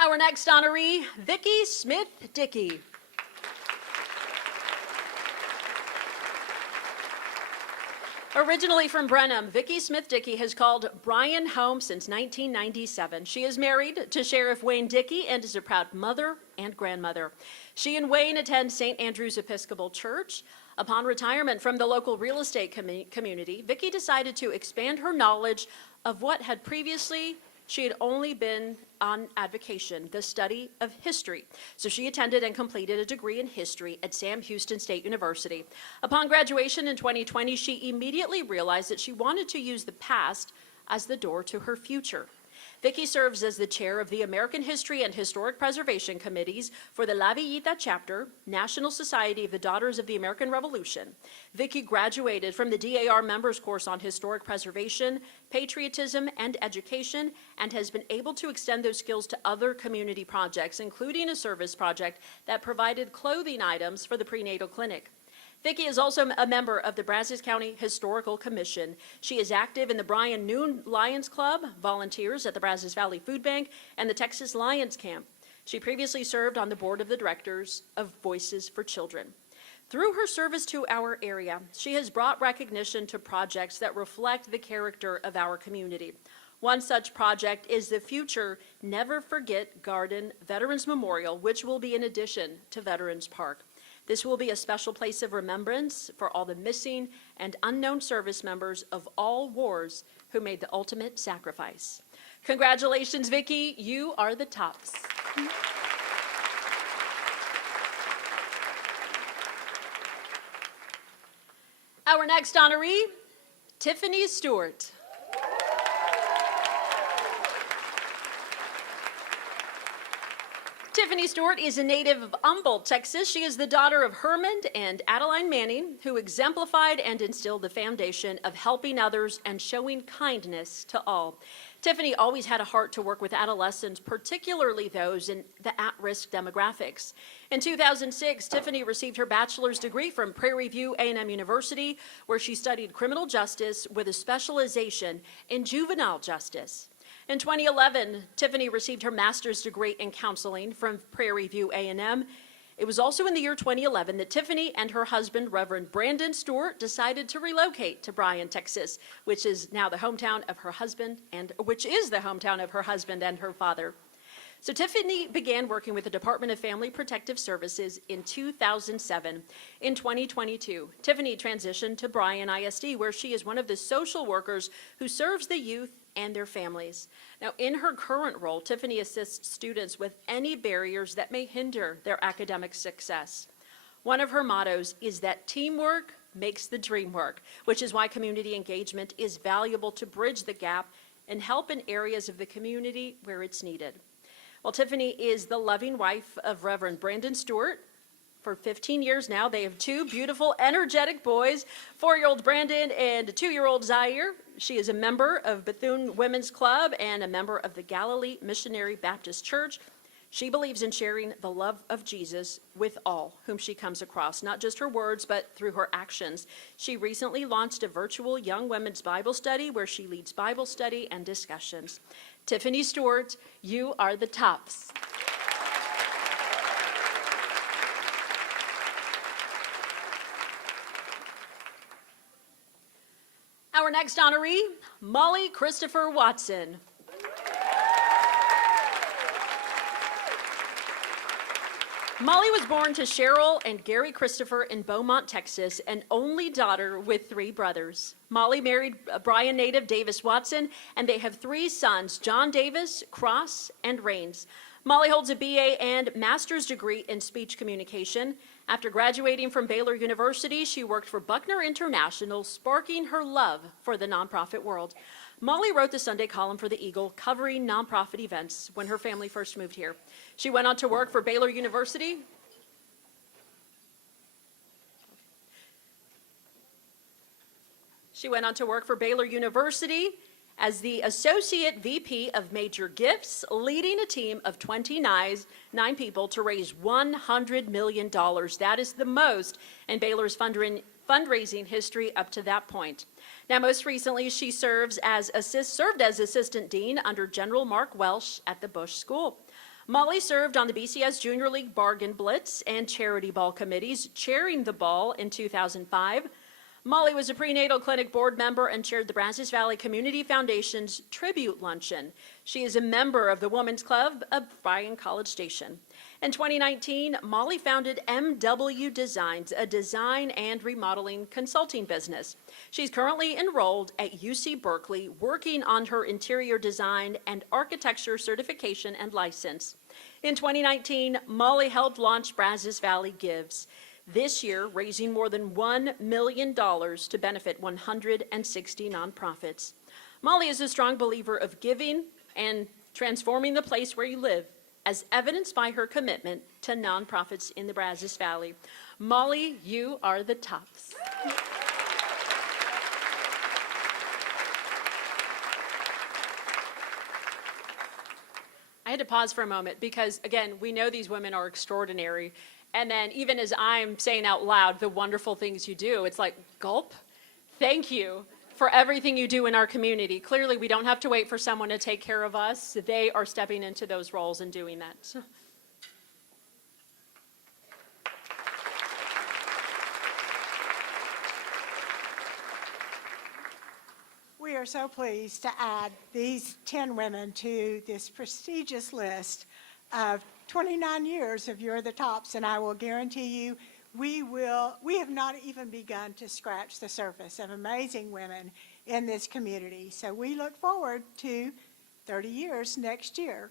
Our next honoree, Vicki Smith-Dickey. Originally from Brenham, Vicki Smith-Dickey has called Bryan home since 1997. She is married to Sheriff Wayne Dickey and is a proud mother and grandmother. She and Wayne attend St. Andrew's Episcopal Church. Upon retirement from the local real estate community, Vicki decided to expand her knowledge of what had previously she had only been on advocation, the study of history. So she attended and completed a degree in history at Sam Houston State University. Upon graduation in 2020, she immediately realized that she wanted to use the past as the door to her future. Vicki serves as the chair of the American History and Historic Preservation Committees for the La Villita Chapter, National Society of the Daughters of the American Revolution. Vicki graduated from the DAR Members Course on Historic Preservation, Patriotism, and Education, and has been able to extend those skills to other community projects, including a service project that provided clothing items for the prenatal clinic. Vicki is also a member of the Brazos County Historical Commission. She is active in the Bryan Noon Lions Club, volunteers at the Brazos Valley Food Bank, and the Texas Lions Camp. She previously served on the board of the directors of Voices for Children. Through her service to our area, she has brought recognition to projects that reflect the character of our community. One such project is the future Never Forget Garden Veterans Memorial, which will be in addition to Veterans Park. This will be a special place of remembrance for all the missing and unknown service members of all wars who made the ultimate sacrifice. Congratulations, Vicki. You are the tops. Our next honoree, Tiffany Stewart. Tiffany Stewart is a native of Humboldt, Texas. She is the daughter of Herman and Adeline Manning, who exemplified and instilled the foundation of helping others and showing kindness to all. Tiffany always had a heart to work with adolescents, particularly those in the at-risk demographics. In 2006, Tiffany received her bachelor's degree from Prairie View A&M University, where she studied criminal justice with a specialization in juvenile justice. In 2011, Tiffany received her master's degree in counseling from Prairie View A&M. It was also in the year 2011 that Tiffany and her husband, Reverend Brandon Stewart, decided to relocate to Bryan, Texas, which is now the hometown of her husband and her father. So Tiffany began working with the Department of Family Protective Services in 2007. In 2022, Tiffany transitioned to Bryan ISD, where she is one of the social workers who serves the youth and their families. Now, in her current role, Tiffany assists students with any barriers that may hinder their academic success. One of her mottos is that teamwork makes the dream work, which is why community engagement is valuable to bridge the gap and help in areas of the community where it's needed. Well, Tiffany is the loving wife of Reverend Brandon Stewart. For 15 years now, they have two beautiful, energetic boys, 4-year-old Brandon and 2-year-old Zaire. She is a member of Bethune Women's Club and a member of the Galilee Missionary Baptist Church. She believes in sharing the love of Jesus with all whom she comes across, not just her words, but through her actions. She recently launched a virtual young women's Bible study where she leads Bible study and discussions. Tiffany Stewart, you are the tops. Our next honoree, Molly Christopher Watson. Molly was born to Cheryl and Gary Christopher in Beaumont, Texas, an only daughter with 3 brothers. Molly married Bryan native Davis Watson, and they have 3 sons, John Davis, Cross, and Rains. Molly holds a BA and master's degree in speech communication. After graduating from Baylor University, she worked for Buckner International, sparking her love for the nonprofit world. Molly wrote the Sunday column for the Eagle, covering nonprofit events when her family first moved here. She went on to work for Baylor University. As the Associate VP of Major Gifts, leading a team of 29 people to raise $100 million. That is the most in Baylor's fundraising history up to that point. Now, most recently, she served as Assistant Dean under General Mark Welsh at the Bush School. Molly served on the BCS Junior League Bargain Blitz and Charity Ball committees, chairing the ball in 2005. Molly was a prenatal clinic board member and chaired the Brazos Valley Community Foundation's Tribute Luncheon. She is a member of the Women's Club of Bryan College Station. In 2019, Molly founded MW Designs, a design and remodeling consulting business. She's currently enrolled at UC Berkeley, working on her interior design and architecture certification and license. In 2019, Molly helped launch Brazos Valley Gives. This year, raising more than $1 million to benefit 160 nonprofits. Molly is a strong believer of giving and transforming the place where you live, as evidenced by her commitment to nonprofits in the Brazos Valley. Molly, you are the tops. I had to pause for a moment because, again, we know these women are extraordinary. And then even as I'm saying out loud the wonderful things you do, it's like, gulp. Thank you for everything you do in our community. Clearly, we don't have to wait for someone to take care of us. They are stepping into those roles and doing that. We are so pleased to add these 10 women to this prestigious list of 29 years of You're the Tops, and I will guarantee you we have not even begun to scratch the surface of amazing women in this community. So we look forward to 30 years next year.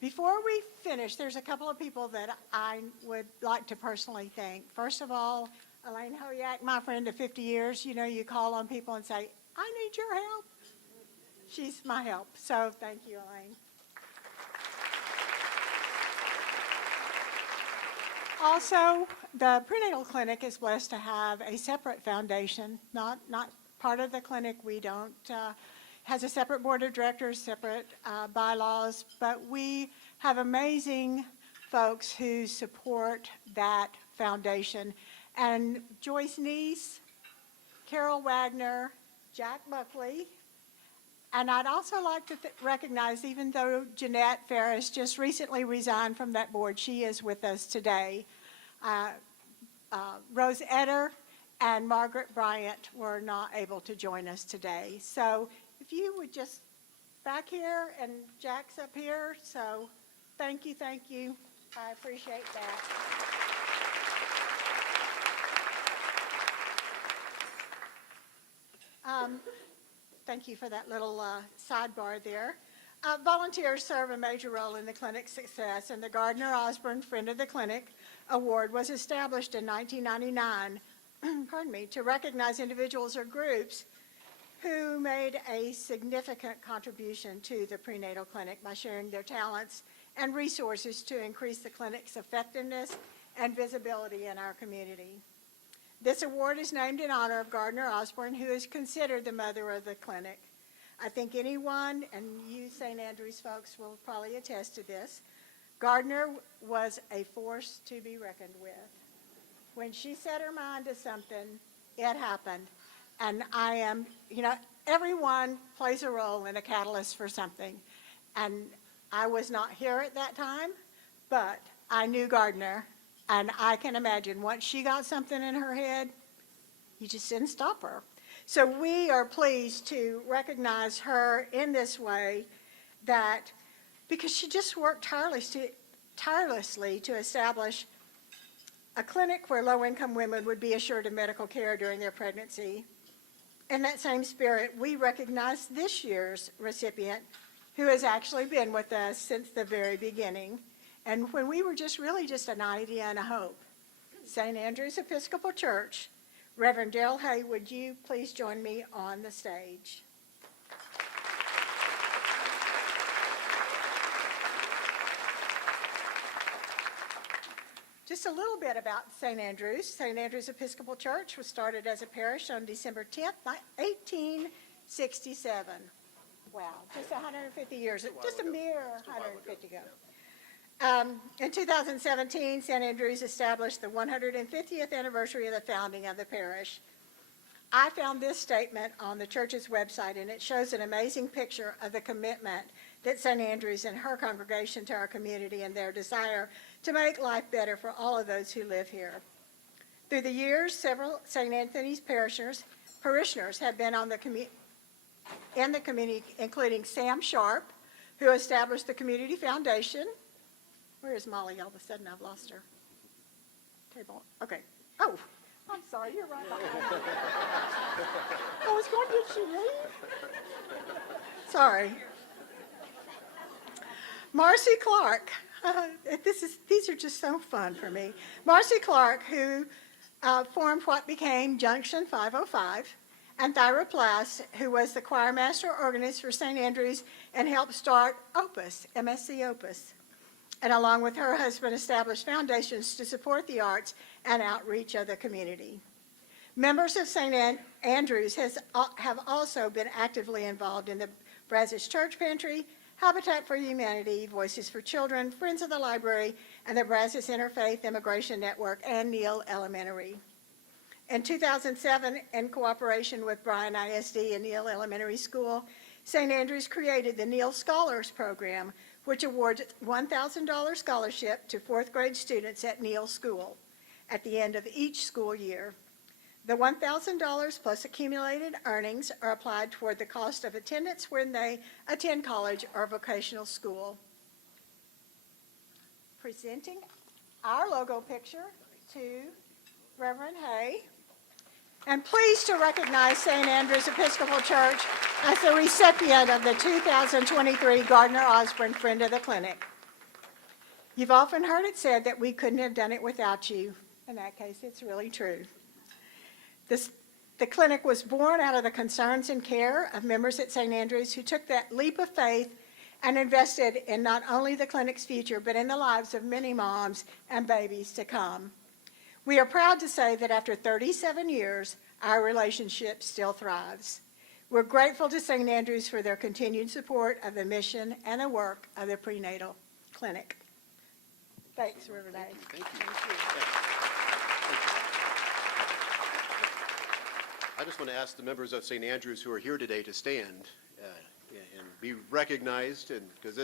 Before we finish, there's a couple of people that I would like to personally thank. First of all, Elaine Hoyak, my friend of 50 years. You know, you call on people and say, I need your help. She's my help. So thank you, Elaine. Also, the prenatal clinic is blessed to have a separate foundation, not part of the clinic. We don't, has a separate board of directors, separate bylaws, but we have amazing folks who support that foundation. And Joyce Neese, Carol Wagner, Jack Buckley, and I'd also like to recognize, even though Jeanette Ferris just recently resigned from that board, she is with us today. Rose Eder and Margaret Bryant were not able to join us today. So if you would just back here, and Jack's up here, so thank you, thank you. I appreciate that. Thank you for that little sidebar there. Volunteers serve a major role in the clinic's success, and the Gardner Osborne Friend of the Clinic Award was established in 1999 pardon me, to recognize individuals or groups who made a significant contribution to the prenatal clinic by sharing their talents and resources to increase the clinic's effectiveness and visibility in our community. This award is named in honor of Gardner Osborne, who is considered the mother of the clinic. I think anyone, and you St. Andrews folks will probably attest to this, Gardner was a force to be reckoned with. When she set her mind to something, it happened. And I am, everyone plays a role in a catalyst for something. And I was not here at that time, but I knew Gardner. And I can imagine once she got something in her head, you just didn't stop her. So we are pleased to recognize her in this way, that because she just worked tirelessly to establish a clinic where low-income women would be assured of medical care during their pregnancy. In that same spirit, we recognize this year's recipient, who has actually been with us since the very beginning. And when we were really just an idea and a hope. St. Andrew's Episcopal Church, Reverend Daryl Hay, would you please join me on the stage? Just a little bit about St. Andrew's. St. Andrew's Episcopal Church was started as a parish on December 10th, 1867. Wow, just 150 years, just a mere 150 ago. In 2017, St. Andrews established the 150th anniversary of the founding of the parish. I found this statement on the church's website, and it shows an amazing picture of the commitment that St. Andrews and her congregation to our community and their desire to make life better for all of those who live here. Through the years, several St. Anthony's parishioners have been in the community, including Sam Sharp, who established the Community Foundation. Where is Molly? All of a sudden, I've lost her. Table. Okay. Oh, I'm sorry. You're right behind me. I was going, did she leave? Sorry. Marcy Clark. These are just so fun for me. Marcy Clark, who formed what became Junction 505, and Thyra Plass, who was the choir master organist for St. Andrews and helped start Opus, MSC Opus, and along with her husband established foundations to support the arts and outreach of the community. Members of St. Andrews have also been actively involved in the Brazos Church Pantry, Habitat for Humanity, Voices for Children, Friends of the Library, and the Brazos Interfaith Immigration Network and Neal Elementary. In 2007, in cooperation with Bryan ISD and Neal Elementary School, St. Andrews created the Neal Scholars Program, which awards $1,000 scholarship to fourth grade students at Neal School at the end of each school year. The $1,000 plus accumulated earnings are applied toward the cost of attendance when they attend college or vocational school. Presenting our logo picture to Reverend Hay. And pleased to recognize St. Andrew's Episcopal Church as the recipient of the 2023 Gardner Osborne Friend of the Clinic. You've often heard it said that we couldn't have done it without you. In that case, it's really true. The clinic was born out of the concerns and care of members at St. Andrews who took that leap of faith and invested in not only the clinic's future, but in the lives of many moms and babies to come. We are proud to say that after 37 years, our relationship still thrives. We're grateful to St. Andrews for their continued support of the mission and the work of the prenatal clinic. Thanks, Riverdale. Thank you. I just want to ask the members of St. Andrews who are here today to stand and be recognized, and because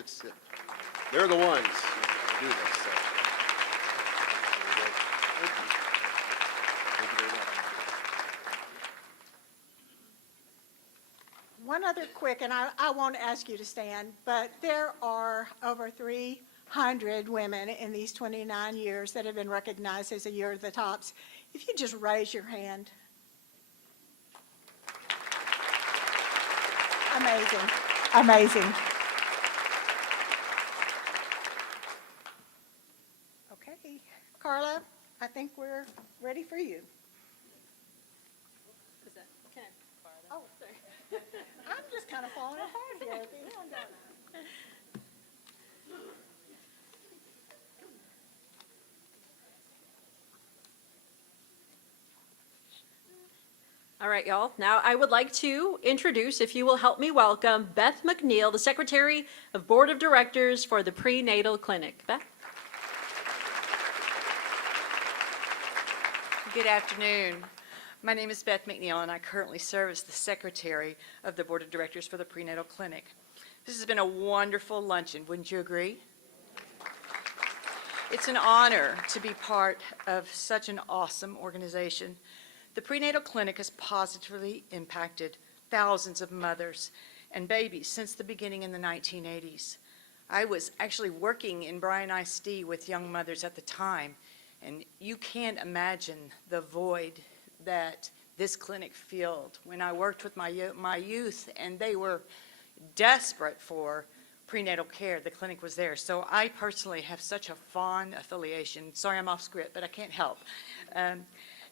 they're the ones who do this. So. Thank you. Thank you very much. One other quick, and I won't ask you to stand, but there are over 300 women in these 29 years that have been recognized as a year of the tops. If you just raise your hand. Amazing, amazing. Okay, Carla, I think we're ready for you. Is that, can I borrow that? Oh, sorry. I'm just kind of falling apart here at the end. All right, y'all. Now I would like to introduce, if you will help me welcome, Beth McNeil, the Secretary of Board of Directors for the Prenatal Clinic. Beth? Good afternoon. My name is Beth McNeil, and I currently serve as the Secretary of the Board of Directors for the Prenatal Clinic. This has been a wonderful luncheon, wouldn't you agree? It's an honor to be part of such an awesome organization. The Prenatal Clinic has positively impacted thousands of mothers and babies since the beginning in the 1980s. I was actually working in Bryan ISD with young mothers at the time, and you can't imagine the void that this clinic filled when I worked with my youth, and they were desperate for prenatal care. The clinic was there. So I personally have such a fond affiliation. Sorry, I'm off script, but I can't help.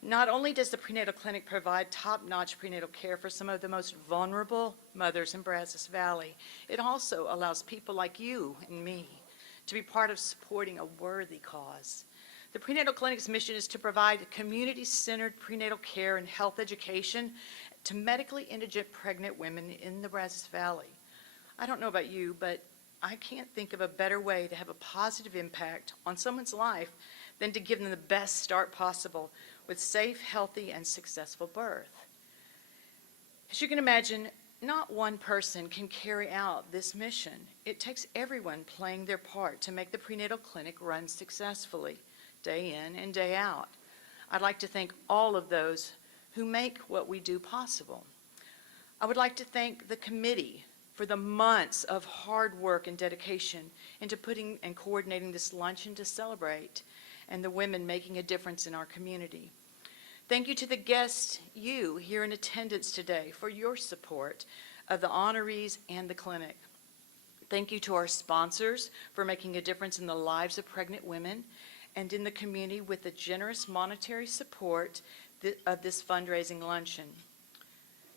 Not only does the prenatal clinic provide top-notch prenatal care for some of the most vulnerable mothers in Brazos Valley, it also allows people like you and me to be part of supporting a worthy cause. The prenatal clinic's mission is to provide community-centered prenatal care and health education to medically indigent pregnant women in the Brazos Valley. I don't know about you, but I can't think of a better way to have a positive impact on someone's life than to give them the best start possible with safe, healthy, and successful birth. As you can imagine, not one person can carry out this mission. It takes everyone playing their part to make the prenatal clinic run successfully, day in and day out. I'd like to thank all of those who make what we do possible. I would like to thank the committee for the months of hard work and dedication into putting and coordinating this luncheon to celebrate, and the women making a difference in our community. Thank you to the guests, you here in attendance today, for your support of the honorees and the clinic. Thank you to our sponsors for making a difference in the lives of pregnant women and in the community with the generous monetary support of this fundraising luncheon.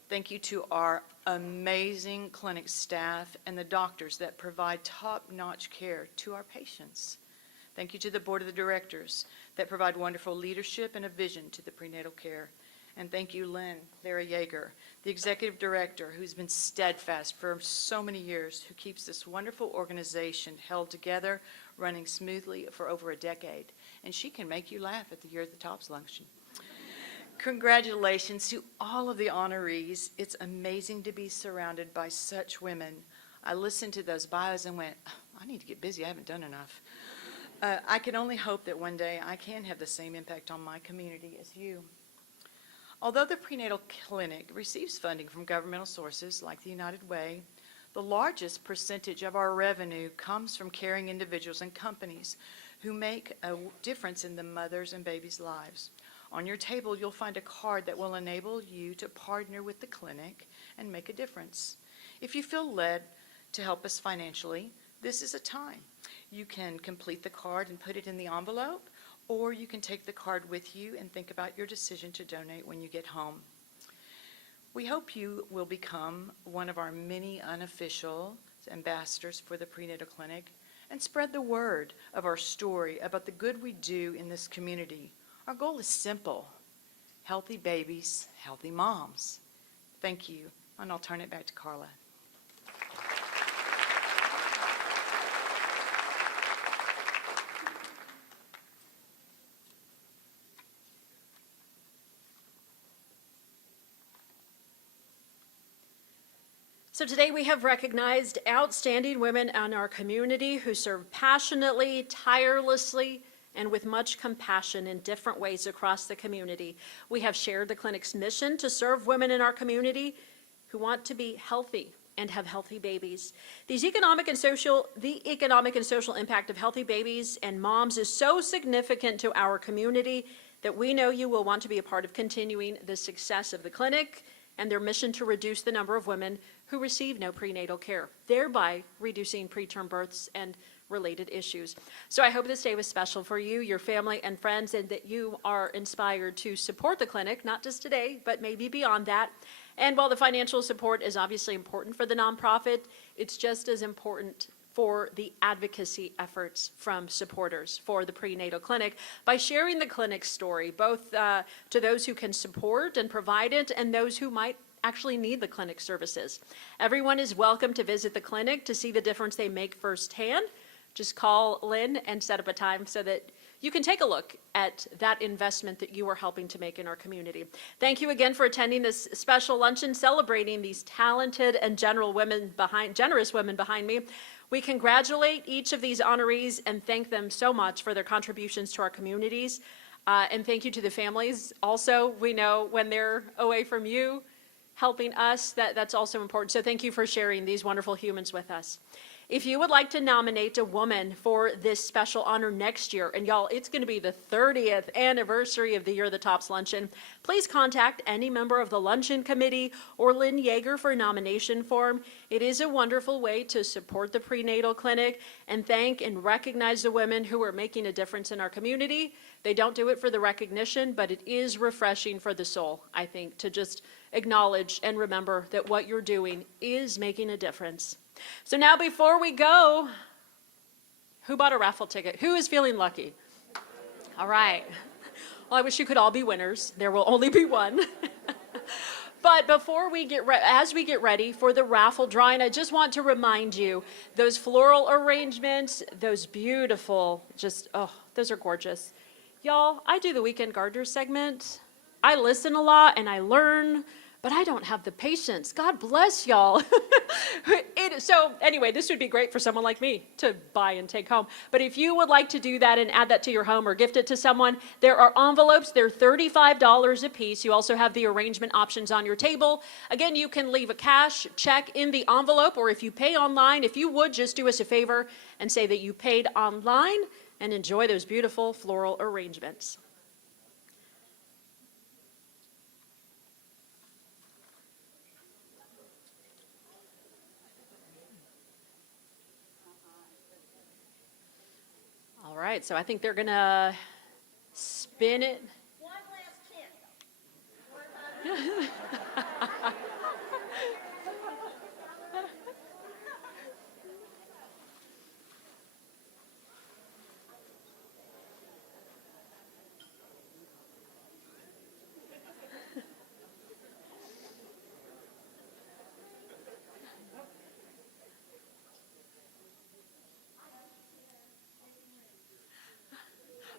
Thank you to our amazing clinic staff and the doctors that provide top-notch care to our patients. Thank you to the Board of the Directors that provide wonderful leadership and a vision to the prenatal care. And thank you, Lynn Clara Yeager, the Executive Director, who's been steadfast for so many years, who keeps this wonderful organization held together, running smoothly for over a decade. And she can make you laugh at the Year at the Tops luncheon. Congratulations to all of the honorees. It's amazing to be surrounded by such women. I listened to those bios and went, I need to get busy. I haven't done enough. I can only hope that one day I can have the same impact on my community as you. Although the prenatal clinic receives funding from governmental sources like the United Way, the largest percentage of our revenue comes from caring individuals and companies who make a difference in the mothers' and babies' lives. On your table, you'll find a card that will enable you to partner with the clinic and make a difference. If you feel led to help us financially, this is a time. You can complete the card and put it in the envelope, or you can take the card with you and think about your decision to donate when you get home. We hope you will become one of our many unofficial ambassadors for the prenatal clinic, and spread the word of our story about the good we do in this community. Our goal is simple: healthy babies, healthy moms. Thank you, and I'll turn it back to Carla. So today we have recognized outstanding women in our community who serve passionately, tirelessly, and with much compassion in different ways across the community. We have shared the clinic's mission to serve women in our community who want to be healthy and have healthy babies. The economic and social impact of healthy babies and moms is so significant to our community that we know you will want to be a part of continuing the success of the clinic and their mission to reduce the number of women who receive no prenatal care, thereby reducing preterm births and related issues. So I hope this day was special for you, your family, and friends, and that you are inspired to support the clinic, not just today, but maybe beyond that. And while the financial support is obviously important for the nonprofit, it's just as important for the advocacy efforts from supporters for the prenatal clinic by sharing the clinic's story, both to those who can support and provide it and those who might actually need the clinic services. Everyone is welcome to visit the clinic to see the difference they make firsthand. Just call Lynn and set up a time so that you can take a look at that investment that you are helping to make in our community. Thank you again for attending this special luncheon celebrating these talented and generous women behind me. We congratulate each of these honorees and thank them so much for their contributions to our communities. And thank you to the families. Also, we know when they're away from you, helping us, that's also important. So thank you for sharing these wonderful humans with us. If you would like to nominate a woman for this special honor next year, and y'all, it's going to be the 30th anniversary of the Year of the Tops Luncheon, please contact any member of the Luncheon Committee or Lynn Yeager for a nomination form. It is a wonderful way to support the prenatal clinic and thank and recognize the women who are making a difference in our community. They don't do it for the recognition, but it is refreshing for the soul, I think, to just acknowledge and remember that what you're doing is making a difference. So now before we go, who bought a raffle ticket? Who is feeling lucky? All right. Well, I wish you could all be winners. There will only be one. But before we as we get ready for the raffle drawing, I just want to remind you, those floral arrangements, those beautiful, those are gorgeous. Y'all, I do the Weekend Gardener segment. I listen a lot and I learn, but I don't have the patience. God bless y'all. So anyway, this would be great for someone like me to buy and take home. But if you would like to do that and add that to your home or gift it to someone, there are envelopes. They're $35 a piece. You also have the arrangement options on your table. Again, you can leave a cash check in the envelope, or if you pay online, if you would just do us a favor and say that you paid online and enjoy those beautiful floral arrangements. All right, so I think they're gonna spin it. One last chance.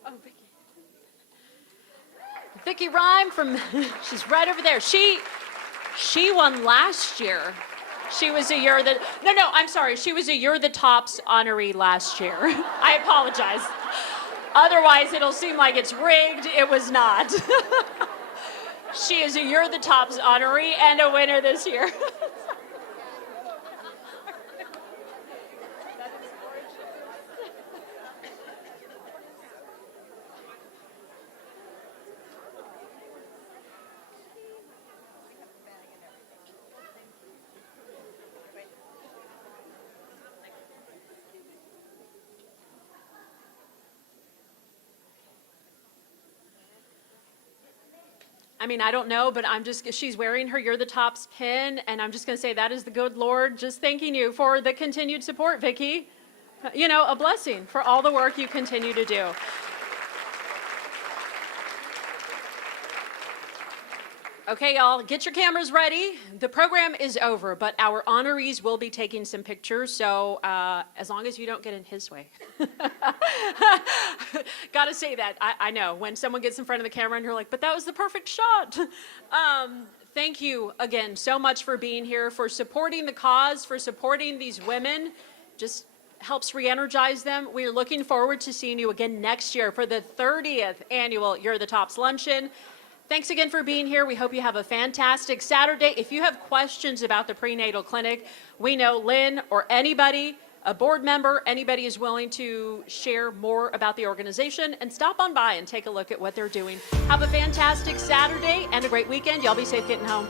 Oh, Vicki Rhyme she's right over there. She won last year. She was a Year the, no, I'm sorry. She was a Year the Tops honoree last year. I apologize. Otherwise, it'll seem like it's rigged. It was not. She is a Year the Tops honoree and a winner this year. I mean, I don't know, but she's wearing her You're the Tops pin, and I'm just going to say that is the good Lord just thanking you for the continued support, Vicki. You know, a blessing for all the work you continue to do. Okay, y'all, get your cameras ready. The program is over, but our honorees will be taking some pictures, so as long as you don't get in his way. Gotta say that. I know, when someone gets in front of the camera and you're like, but that was the perfect shot. Thank you again so much for being here, for supporting the cause, for supporting these women. Just helps re-energize them. We are looking forward to seeing you again next year for the 30th annual You're the Tops Luncheon. Thanks again for being here. We hope you have a fantastic Saturday. If you have questions about the prenatal clinic, we know Lynn or anybody, a board member, anybody is willing to share more about the organization, and stop on by and take a look at what they're doing. Have a fantastic Saturday and a great weekend. Y'all be safe getting home.